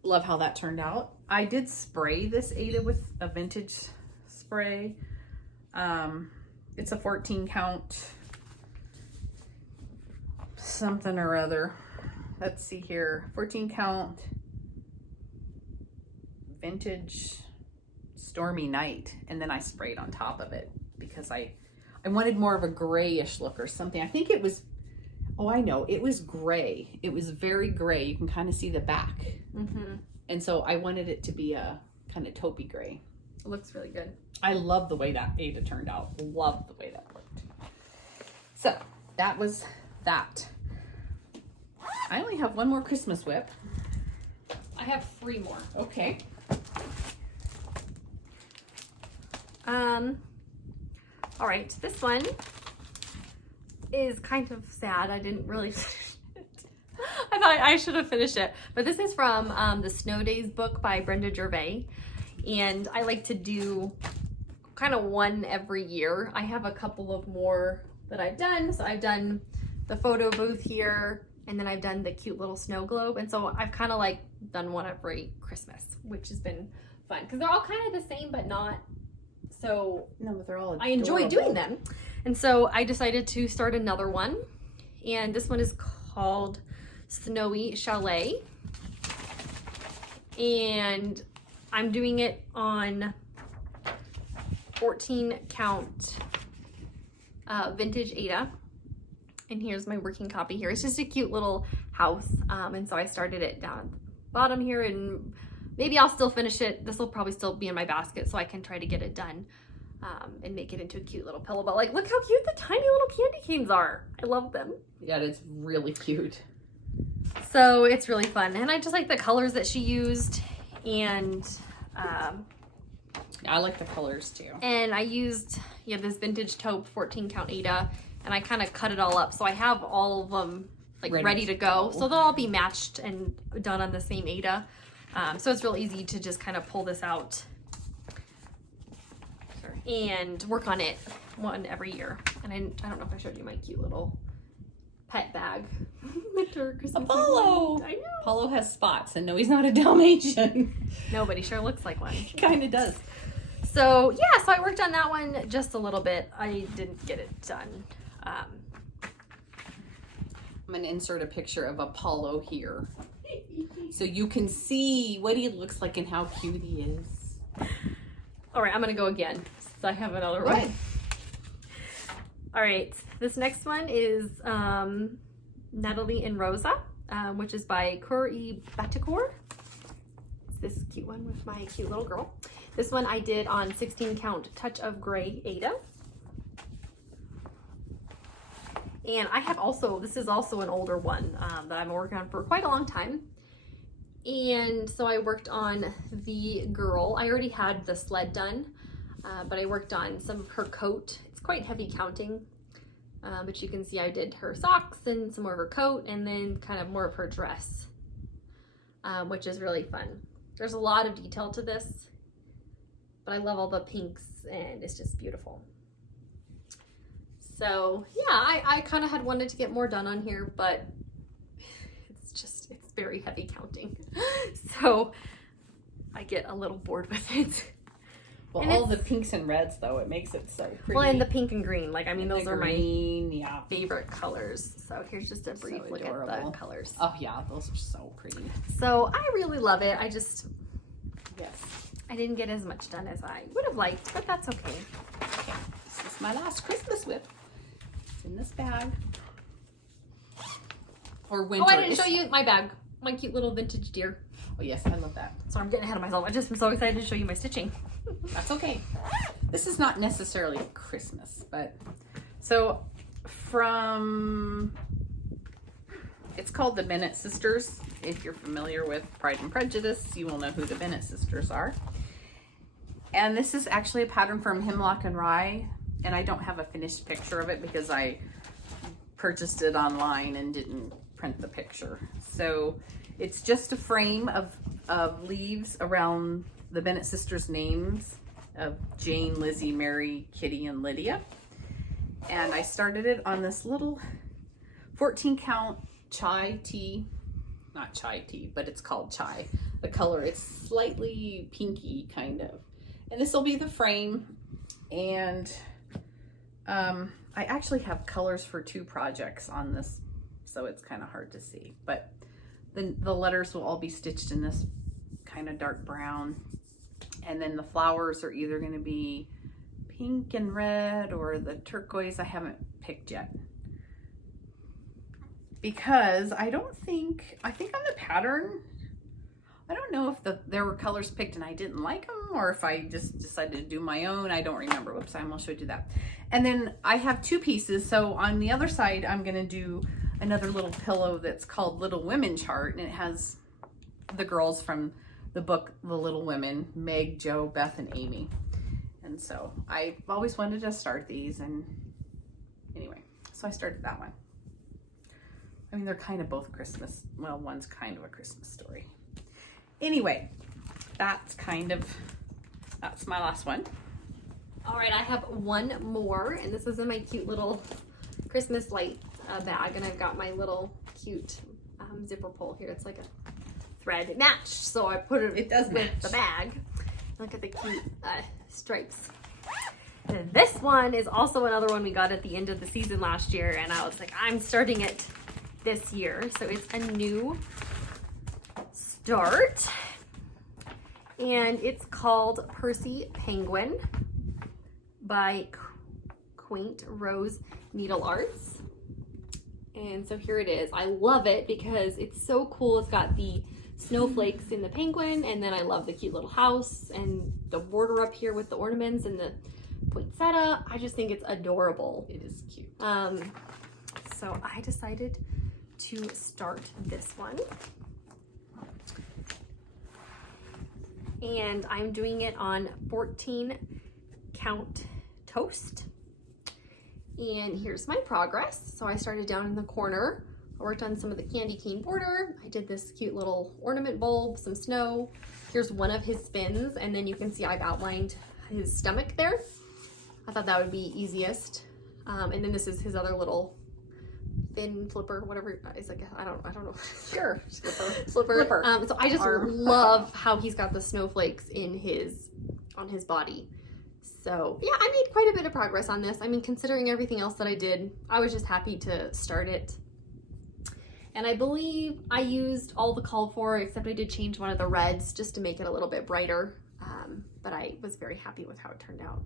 love how that turned out. I did spray this Ada with a vintage spray. It's a 14 count something or other. Let's see here, 14 count vintage Stormy Night, and then I sprayed on top of it because I wanted more of a grayish look or something. I think it was, oh, I know, it was gray. It was very gray. You can kind of see the back. Mm-hmm. And so I wanted it to be a kind of taupey gray. It looks really good. I love the way that Ada turned out. Love the way that looked. So that was that. I only have one more Christmas whip. I have 3 more. Okay. All right, this one is kind of sad. I didn't really finish it. I thought I should have finished it. But this is from the Snow Days book by Brenda Gervais. And I like to do kind of one every year. I have a couple of more that I've done. So I've done the photo booth here, and then I've done the cute little snow globe. And so I've kind of like done one every Christmas, which has been fun because they're all kind of the same, but not so. No, but they're all adorable. I enjoy doing them. And so I decided to start another one. And this one is called Snowy Chalet. And I'm doing it on 14 count vintage Ada. And here's my working copy here. It's just a cute little house. And so I started it down at the bottom here, and maybe I'll still finish it. This will probably still be in my basket so I can try to get it done and make it into a cute little pillow. But like, look how cute the tiny little candy canes are. I love them. Yeah, it's really cute. So it's really fun. And I just like the colors that she used. And I like the colors too. And I used this vintage taupe 14 count Ada, and I kind of cut it all up. So I have all of them like ready to go. So they'll all be matched and done on the same Ada. So it's real easy to just kind of pull this out and work on it one every year. And I don't know if I showed you my cute little pet bag. Apollo! I know. Apollo has spots, and no, he's not a Dalmatian. No, but he sure looks like one. He kind of does. So yeah, so I worked on that one just a little bit. I didn't get it done. I'm going to insert a picture of Apollo here so you can see what he looks like and how cute he is. All right, I'm going to go again since I have another one. All right, this next one is Natalie and Rosa, which is by Curry Baticourt. It's this cute one with my cute little girl. This one I did on 16 count Touch of Gray Ada. And I have also, this is also an older one that I've been working on for quite a long time. And so I worked on the girl. I already had the sled done, but I worked on some of her coat. It's quite heavy counting. But you can see I did her socks and some more of her coat and then kind of more of her dress, which is really fun. There's a lot of detail to this, but I love all the pinks and it's just beautiful. So yeah, I kind of had wanted to get more done on here, but it's very heavy counting. So I get a little bored with it. Well, and all the pinks and reds, though, it makes it so pretty. Well, and the pink and green, like, I mean, those are green, my favorite colors. So here's just a brief look at the colors. Oh, yeah, those are so pretty. So I really love it. I just, yes, I didn't get as much done as I would have liked, but that's okay. Okay, this is my last Christmas whip. It's in this bag. Or winter. Oh, I didn't show you my bag. My cute little vintage deer. Oh, yes, I love that. So I'm getting ahead of myself. I just am so excited to show you my stitching. That's okay. This is not necessarily Christmas, but so it's called the Bennett Sisters. If you're familiar with Pride and Prejudice, you will know who the Bennett Sisters are. And this is actually a pattern from Hemlock and Rye, and I don't have a finished picture of it because I purchased it online and didn't print the picture. So it's just a frame of leaves around the Bennett sisters' names of Jane, Lizzie, Mary, Kitty, and Lydia. And I started it on this little 14 count chai tea, not chai tea, but it's called chai. The color, it's slightly pinky kind of. And this will be the frame. And I actually have colors for 2 projects on this, so it's kind of hard to see. But the letters will all be stitched in this kind of dark brown. And then the flowers are either going to be pink and red or the turquoise. I haven't picked yet. Because I think on the pattern, I don't know if there were colors picked and I didn't like them or if I just decided to do my own. I don't remember. Whoops, I almost showed you that. And then I have 2 pieces. So on the other side, I'm going to do another little pillow that's called Little Women Chart. And it has the girls from the book, The Little Women, Meg, Jo, Beth, and Amy. And so I've always wanted to start these. And anyway, so I started that one. I mean, they're kind of both Christmas. Well, one's kind of a Christmas story. Anyway, that's my last one. All right, I have one more, and this is in my cute little Christmas light bag, and I've got my little cute zipper pull here. It's like a thread match, so I put it with the bag. Look at the cute stripes. And this one is also another one we got at the end of the season last year, and I was like, I'm starting it this year. So it's a new start, and it's called Percy Penguin by Quaint Rose Needle Arts. And so here it is. I love it because it's so cool. It's got the snowflakes in the penguin, and then I love the cute little house and the border up here with the ornaments and the poinsettia. I just think it's adorable. It is cute. So I decided to start this one. And I'm doing it on 14 count toast. And here's my progress. So I started down in the corner. I worked on some of the candy cane border. I did this cute little ornament bulb, some snow. Here's one of his spins, and then you can see I've outlined his stomach there. I thought that would be easiest. And then this is his other little fin flipper, whatever it's like. I don't know. Sure, flipper. So I just love how he's got the snowflakes on his body. So yeah, I made quite a bit of progress on this. I mean, considering everything else that I did, I was just happy to start it. And I believe I used all the called for, except I did change one of the reds just to make it a little bit brighter. But I was very happy with how it turned out.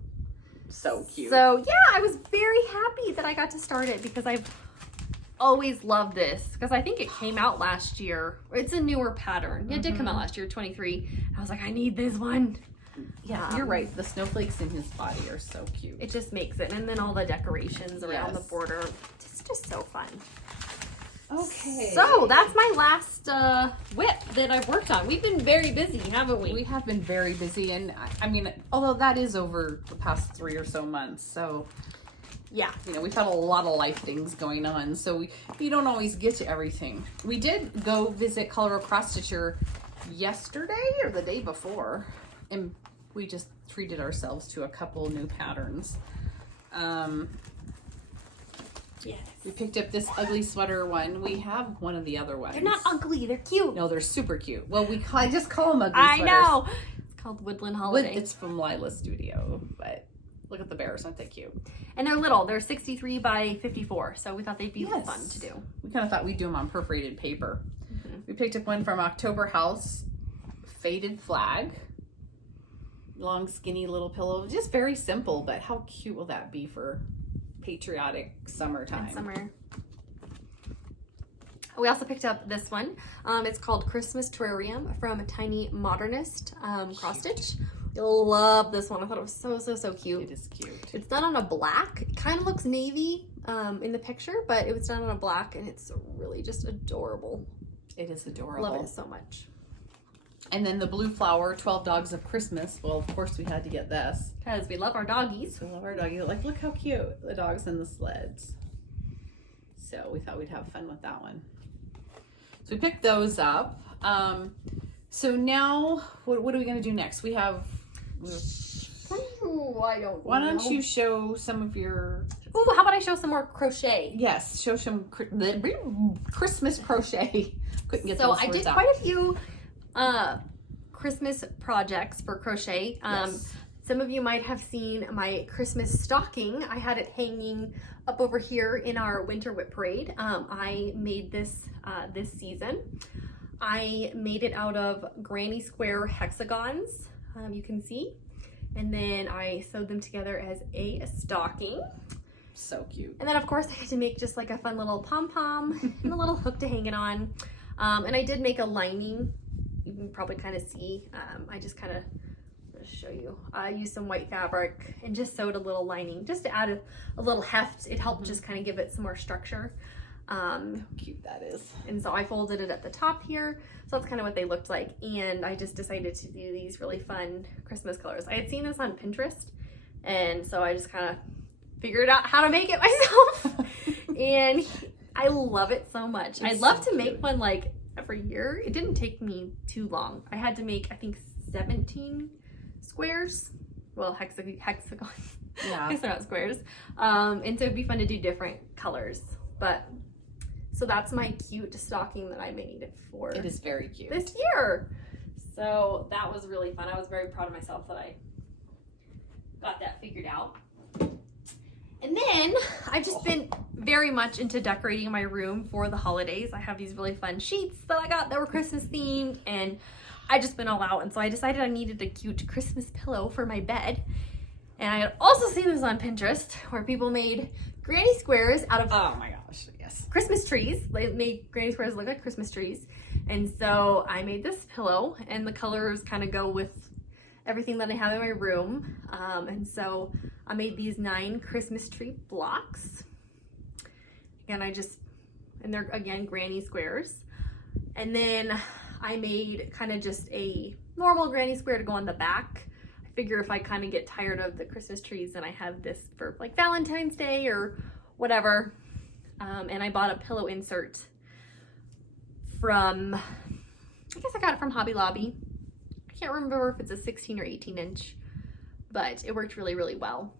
So cute. So yeah, I was very happy that I got to start it because I've always loved this, because I think it came out last year. It's a newer pattern. It did come out last year, 23. I was like, I need this one. Yeah, you're right. The snowflakes in his body are so cute. It just makes it. And then all the decorations around the border. It's just so fun. Okay. So that's my last whip that I've worked on. We've been very busy, haven't we? We have been very busy. And I mean, although that is over the past 3 or so months. So Yeah. You know, we've had a lot of life things going on, so we don't always get to everything. We did go visit Colorado Cross Stitcher yesterday or the day before, and we just treated ourselves to a couple new patterns. Yes. We picked up this ugly sweater one. We have one of the other ones. They're not ugly, they're cute. No, they're super cute. Well, I just call them ugly I sweaters. know. It's called Woodland Holiday. It's from Lila's studio, but look at the bears, aren't they cute? And they're little. They're 63 by 54, so we thought they'd be Yes. fun to do. We kind of thought we'd do them on perforated paper. We picked up one from October House, faded flag. Long, skinny little pillow. Just very simple, but how cute will that be for patriotic summertime? Summer. We also picked up this one. It's called Christmas Terrarium from Tiny Modernist Cross Stitch. You'll love this one. I thought it was so cute. It is cute. It's done on a black. It kind of looks navy in the picture, but it was done on a black, and it's really just adorable. It is adorable. Love it so much. And then the blue flower, 12 Dogs of Christmas. Well, of course we had to get this. Because we love our doggies. We love our doggies. Like, look how cute, the dogs and the sleds. So we thought we'd have fun with that one. So we picked those up. So now, what are we going to do next? We have... Ooh, I don't Why don't know. you show some of your... Ooh, how about I show some more crochet? Yes, show some Christmas crochet. Couldn't get So those I words did out. quite a few Christmas projects for crochet. Yes. Some of you might have seen my Christmas stocking. I had it hanging up over here in our winter whip parade. I made this this season. I made it out of granny square hexagons, you can see. And then I sewed them together as a stocking. So cute. And then of course I had to make just like a fun little pom-pom and a little hook to hang it on. And I did make a lining. You can probably kind of see. I just kind of show you. I used some white fabric and just sewed a little lining just to add a little heft. It helped just kind of give it some more structure. How cute that is. And so I folded it at the top here. So that's kind of what they looked like. And I just decided to do these really fun Christmas colors. I had seen this on Pinterest. And so I just kind of figured out how to make it myself. And I love it so much. I'd love to make one like every year. It didn't take me too long. I had to make, I think, 17 squares. Well, hexagons. Yeah. I guess they're not squares. And so it'd be fun to do different colors. But so that's my cute stocking that I made for It is very cute. this year. So that was really fun. I was very proud of myself that I got that figured out. And then I've just been very much into decorating my room for the holidays. I have these really fun sheets that I got that were Christmas themed, and I just been all out. And so I decided I needed a cute Christmas pillow for my bed. And I had also seen this on Pinterest where people made granny squares out of Oh my gosh, yes. Christmas trees. They made granny squares look like Christmas trees. And so I made this pillow, and the colors kind of go with everything that I have in my room. And so I made these 9 Christmas tree blocks. And and they're again granny squares. And then I made kind of just a normal granny square to go on the back. I figure if I kind of get tired of the Christmas trees, then I have this for like Valentine's Day or whatever. And I bought a pillow insert from, I guess I got it from Hobby Lobby. I can't remember if it's a 16 or 18 inch, but it worked really, really well.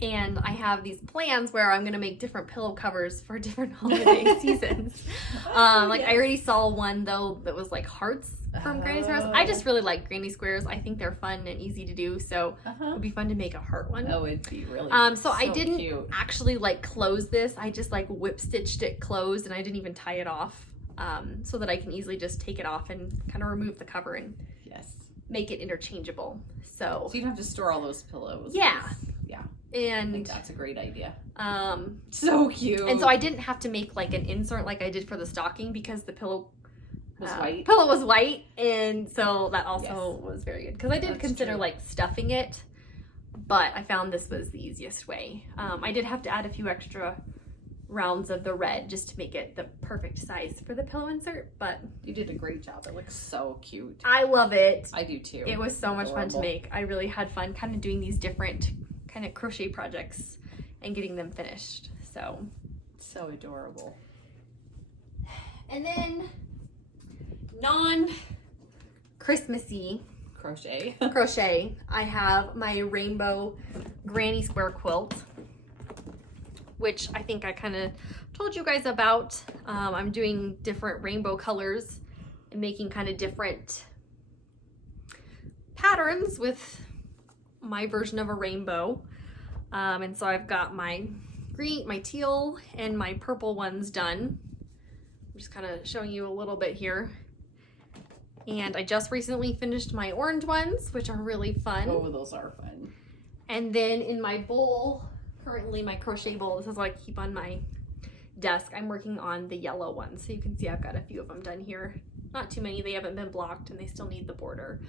And I have these plans where I'm gonna make different pillow covers for different holiday seasons. Like I already saw one though that was like hearts from Granny Squares. I just really like Granny Squares. I think they're fun and easy to do, so it would be fun to make a heart one. Oh, it'd be really So I didn't cute. actually like close this. I just like whip stitched it closed, and I didn't even tie it off, so that I can easily just take it off and kind of remove the cover and Yes. make it interchangeable. So So you don't have to store all those pillows. Yeah. Yeah. I and think that's a great idea. um So cute. and so I didn't have to make like an insert like I did for the stocking because the pillow was white. pillow was white, and so that also was very good because I did That's consider true. like stuffing it, but I found this was the easiest way. I did have to add a few extra rounds of the red just to make it the perfect size for the pillow insert, but You did a great job. It looks so cute. I love it. I do too. It was so much fun to Adorable. make. I really had fun kind of doing these different kind of crochet projects and getting them finished. So adorable. And then non-Christmassy crochet, I have my rainbow granny square quilt, which I think I kind of told you guys about. I'm doing different rainbow colors and making kind of different patterns with my version of a rainbow. And so I've got my green, my teal, and my purple ones done. I'm just kind of showing you a little bit here. And I just recently finished my orange ones, which are really fun. Oh, those are fun. And then in my bowl, currently my crochet bowl, this is what I keep on my desk, I'm working on the yellow ones. So you can see I've got a few of them done here. Not too many, they haven't been blocked and they still need the border.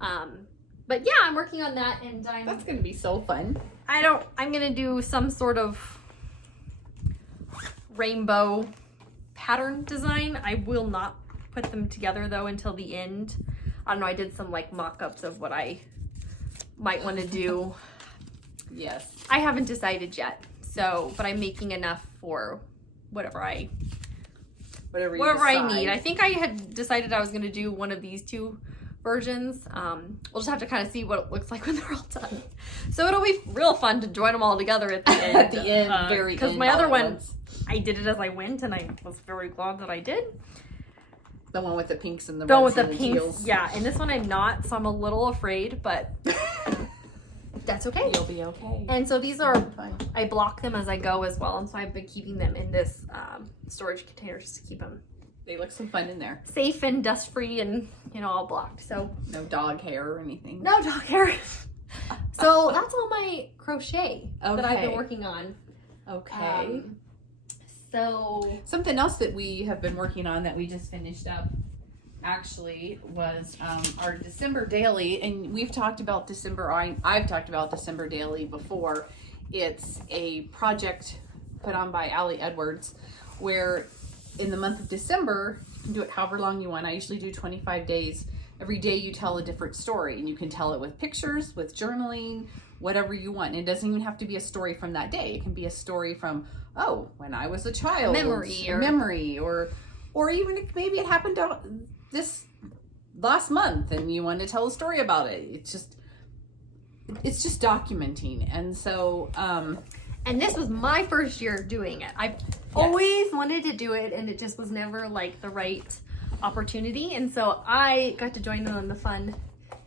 But yeah, I'm working on that, and that's gonna be so fun. I'm gonna do some sort of rainbow pattern design. I will not put them together though until the end. I don't know, I did some like mock-ups of what I might want to do. Yes. I haven't decided yet. So, but I'm making enough for whatever I need. I think I had decided I was going to do one of these two versions. We'll just have to kind of see what it looks like when they're all done. So it'll be real fun to join them all together at the end. At the end, very end. Because my other one, I did it as I went, and I was very glad that I did. The one with the pinks and the one reds with the and pinks, teals. yeah. And this one I'm not, so I'm a little afraid, but that's okay. You'll be okay. And so these are, I block them as I go as well, and so I've been keeping them in this storage container just to keep them. They look so fun in there. Safe and dust free, and all blocked. So no dog hair or anything. No dog hair. So that's all my crochet that I've been working on. Okay. So something else that we have been working on that we just finished up actually was our December daily, and we've talked about December. I've talked about December daily before. It's a project put on by Allie Edwards where in the month of December you can do it however long you want. I usually do 25 days. Every day you tell a different story, and you can tell it with pictures, with journaling, whatever you want. And it doesn't even have to be a story from that day. It can be a story from, oh, when I was a child, memory, or even maybe it happened this last month and you want to tell a story about it. It's just documenting. And so and this was my first year doing it. I always wanted to do it, and it just was never like the right opportunity, and so I got to join in on the fun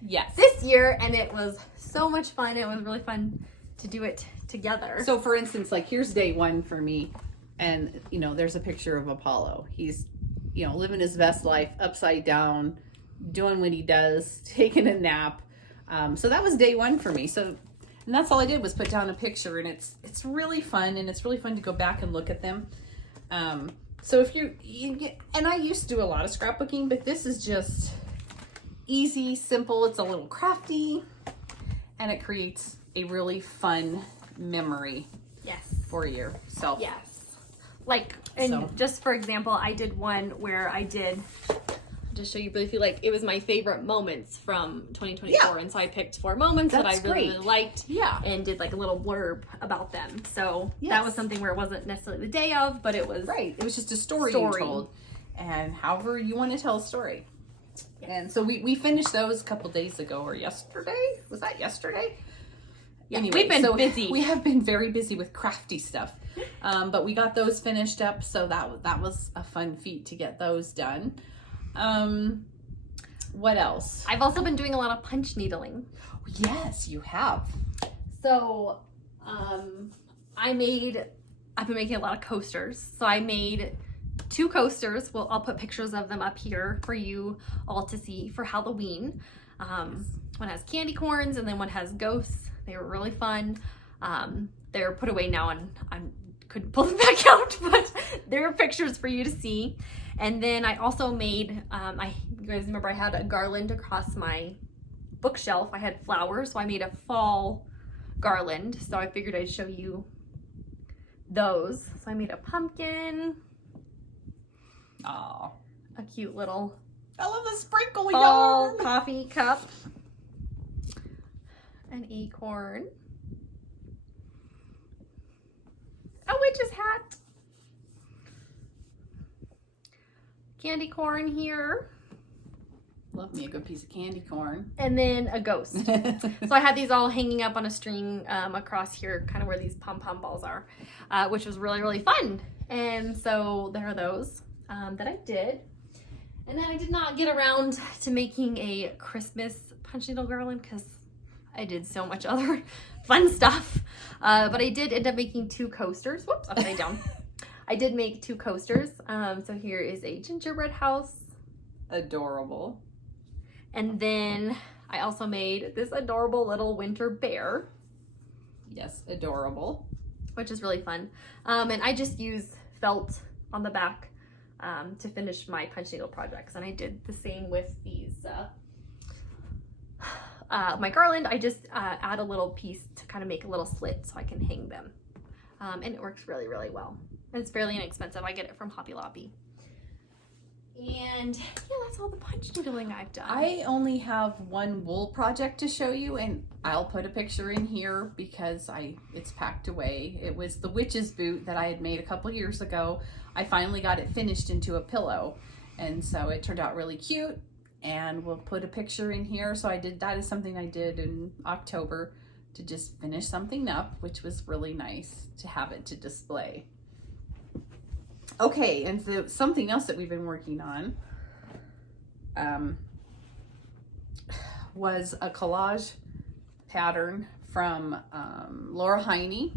this year, and it was so much fun. It was really fun to do it together. So for instance, like here's day one for me, and there's a picture of Apollo. He's living his best life upside down, doing what he does, taking a nap. So that was day one for me. So, and that's all I did was put down a picture, and it's really fun, and it's really fun to go back and look at them. So if you get, and I used to do a lot of scrapbooking, but this is just easy, simple. It's a little crafty, and it creates a really fun memory for yourself. Yes. Like, and just for example, I did one where I did, just show you briefly, like it was my favorite moments from 2024, and so I picked 4 moments that I really liked, and did like a little blurb about them. So that was something where it wasn't necessarily the day of, but it was it was just a story you told, and however you want to tell a story. And so we finished those a couple days ago, or yesterday. Was that yesterday? Yeah, anyway, we've been busy. We have been very busy with crafty stuff, but we got those finished up, so that was a fun feat to get those done. What else? I've also been doing a lot of punch needling. Yes, you have. So, I've been making a lot of coasters. So I made 2 coasters. Well, I'll put pictures of them up here for you all to see for Halloween. One has candy corns, and then one has ghosts. They were really fun. They're put away now, and I couldn't pull them back out, but there are pictures for you to see. And then I also made, you guys remember I had a garland across my bookshelf. I had flowers, so I made a fall garland. So I figured I'd show you those. So I made a pumpkin. Aww. A cute little I love the sprinkle fall yarn. coffee cup. An acorn. witch's hat. Candy corn here. Love me a good piece of candy corn. And then a ghost. So I had these all hanging up on a string across here, kind of where these pom-pom balls are, which was really, really fun. And so there are those that I did. And then I did not get around to making a Christmas punch needle garland because I did so much other fun stuff. But I did end up making 2 coasters. Whoops, upside down. I did make 2 coasters. So here is a gingerbread house. Adorable. And then I also made this adorable little winter bear. Yes, adorable. Which is really fun. And I just use felt on the back to finish my punch needle projects. And I did the same with these, my garland. I just add a little piece to kind of make a little slit so I can hang them. And it works really, really well. And it's fairly inexpensive. I get it from Hobby Lobby. And yeah, that's all the punch needling I've done. I only have one wool project to show you, and I'll put a picture in here because it's packed away. It was the witch's boot that I had made a couple years ago. I finally got it finished into a pillow, and so it turned out really cute, and we'll put a picture in here. So that is something I did in October to just finish something up, which was really nice to have it to display. Okay, and so something else that we've been working on was a collage pattern from Laura Heine.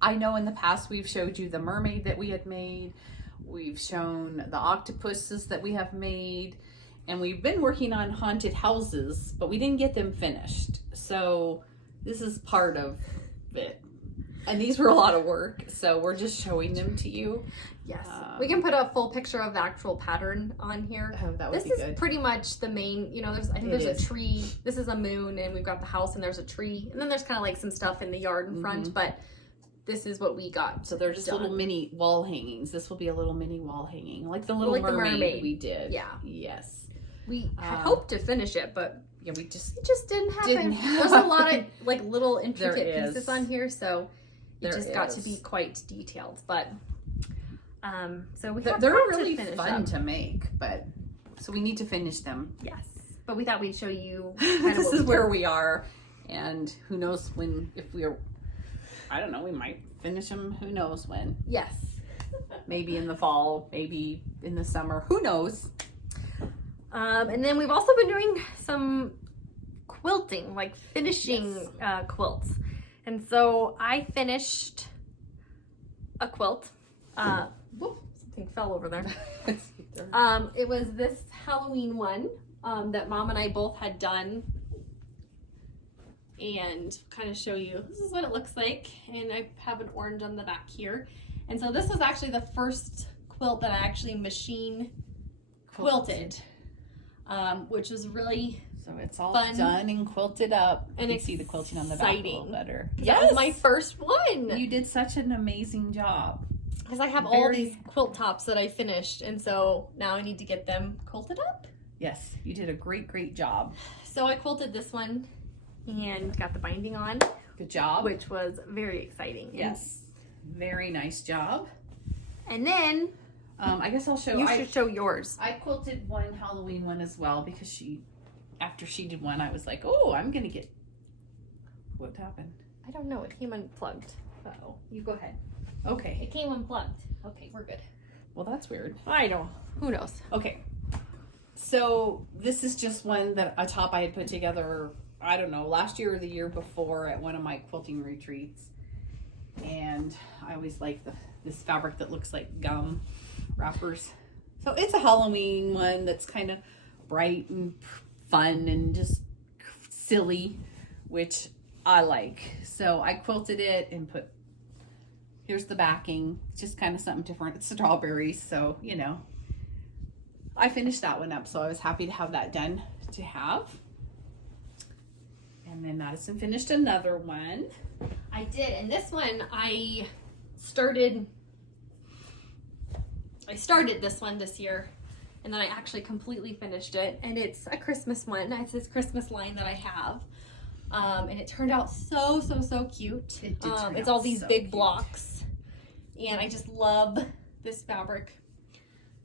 I know in the past we've showed you the mermaid that we had made. We've shown the octopuses that we have made. And we've been working on haunted houses, but we didn't get them finished. So this is part of it. And these were a lot of work, so we're just showing them to you. Yes. We can put a full picture of the actual pattern on here. Oh, that would this be is good. Pretty much the main, I think there's a tree. This is a moon, and we've got the house, and there's a tree. And then there's kind of like some stuff in the yard in front, but this is what we got. So they're just little mini wall hangings. This will be a little mini wall hanging, like the little mermaid we did. Yeah. Yes. We had hoped to finish it, but yeah, it just didn't happen. There's a lot of like little intricate pieces on here, so it just got to be quite detailed. But so they're really fun to make, but so we need to finish them. Yes, but we thought we'd show you. This is where we are, and who knows when? If we're, I don't know, we might finish them. Who knows when? Yes, maybe in the fall, maybe in the summer. Who knows? And then we've also been doing some quilting, like finishing quilts. And so I finished a quilt. Something fell over there. It was this Halloween one that Mom and I both had done. And kind of show you, this is what it looks like. And I have an orange on the back here. And so this was actually the first quilt that I actually machine quilted. Which was really so it's all fun. Done and quilted up. And you can see the quilting on the back a little better. That was my first one. You did such an amazing job. Because I have all these quilt tops that I finished, and so now I need to get them quilted up. Yes, you did a great job. So I quilted this one and got the binding on. Good job. Which was very exciting. Yes, very nice job. And then I guess I'll show. You should show yours. I quilted one Halloween one as well because after she did one, I was like, oh, I'm gonna get. What happened? I don't know. It came unplugged. Uh-oh. You go ahead. Okay. It came unplugged. Okay, we're good. Well, that's weird. I know. Who knows? Okay. So this is just a top I had put together, I don't know, last year or the year before at one of my quilting retreats. And I always like this fabric that looks like gum wrappers. So it's a Halloween one that's kind of bright and fun and just silly, which I like. So I quilted it and here's the backing. It's just kind of something different. It's strawberries, so I finished that one up, so I was happy to have that done to have. And then Madison finished another one. I did, and this one I started this one this year, and then I actually completely finished it, and it's a Christmas one. It's this Christmas line that I have, and it turned out so cute. It did turn it's out all these so big cute. blocks, And I just love this fabric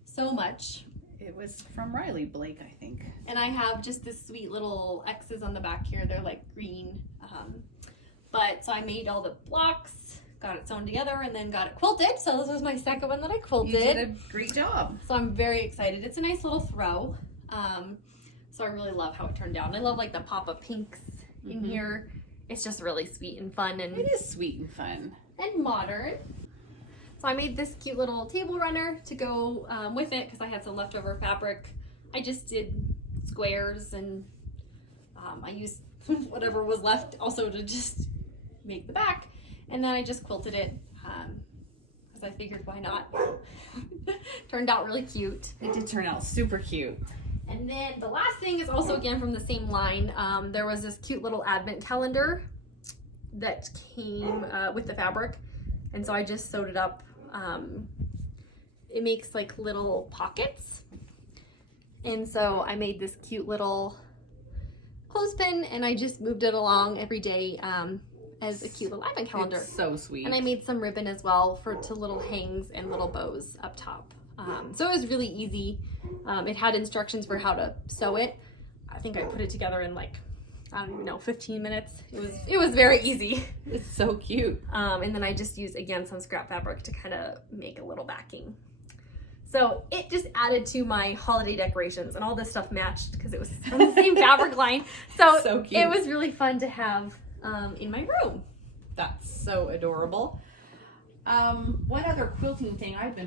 so much. It was from Riley Blake, I think. And I have just this sweet little X's on the back here. They're like green. So I made all the blocks, got it sewn together, and then got it quilted. So this was my second one that I quilted. You did a great job. So I'm very excited. It's a nice little throw. So I really love how it turned out. And I love like the pop of pinks in here. It's just really sweet and fun. And it is sweet and fun. And modern. So I made this cute little table runner to go with it because I had some leftover fabric. I just did squares and I used whatever was left also to just make the back. And then I just quilted it because I figured why not. Turned out really cute. It did turn out super cute. And then the last thing is also again from the same line. There was this cute little advent calendar that came with the fabric. And so I just sewed it up. It makes like little pockets. And so I made this cute little clothespin and I just moved it along every day as a cute little advent calendar. It's so sweet. And I made some ribbon as well to little hangs and little bows up top. So it was really easy. It had instructions for how to sew it. I think I put it together in like, I don't even know, 15 minutes. It was very easy. It's so cute. And then I just used, again, some scrap fabric to kind of make a little backing. So it just added to my holiday decorations, and all this stuff matched because it was from the same fabric line. So cute. It was really fun to have in my room. That's so adorable. One other quilting thing I've been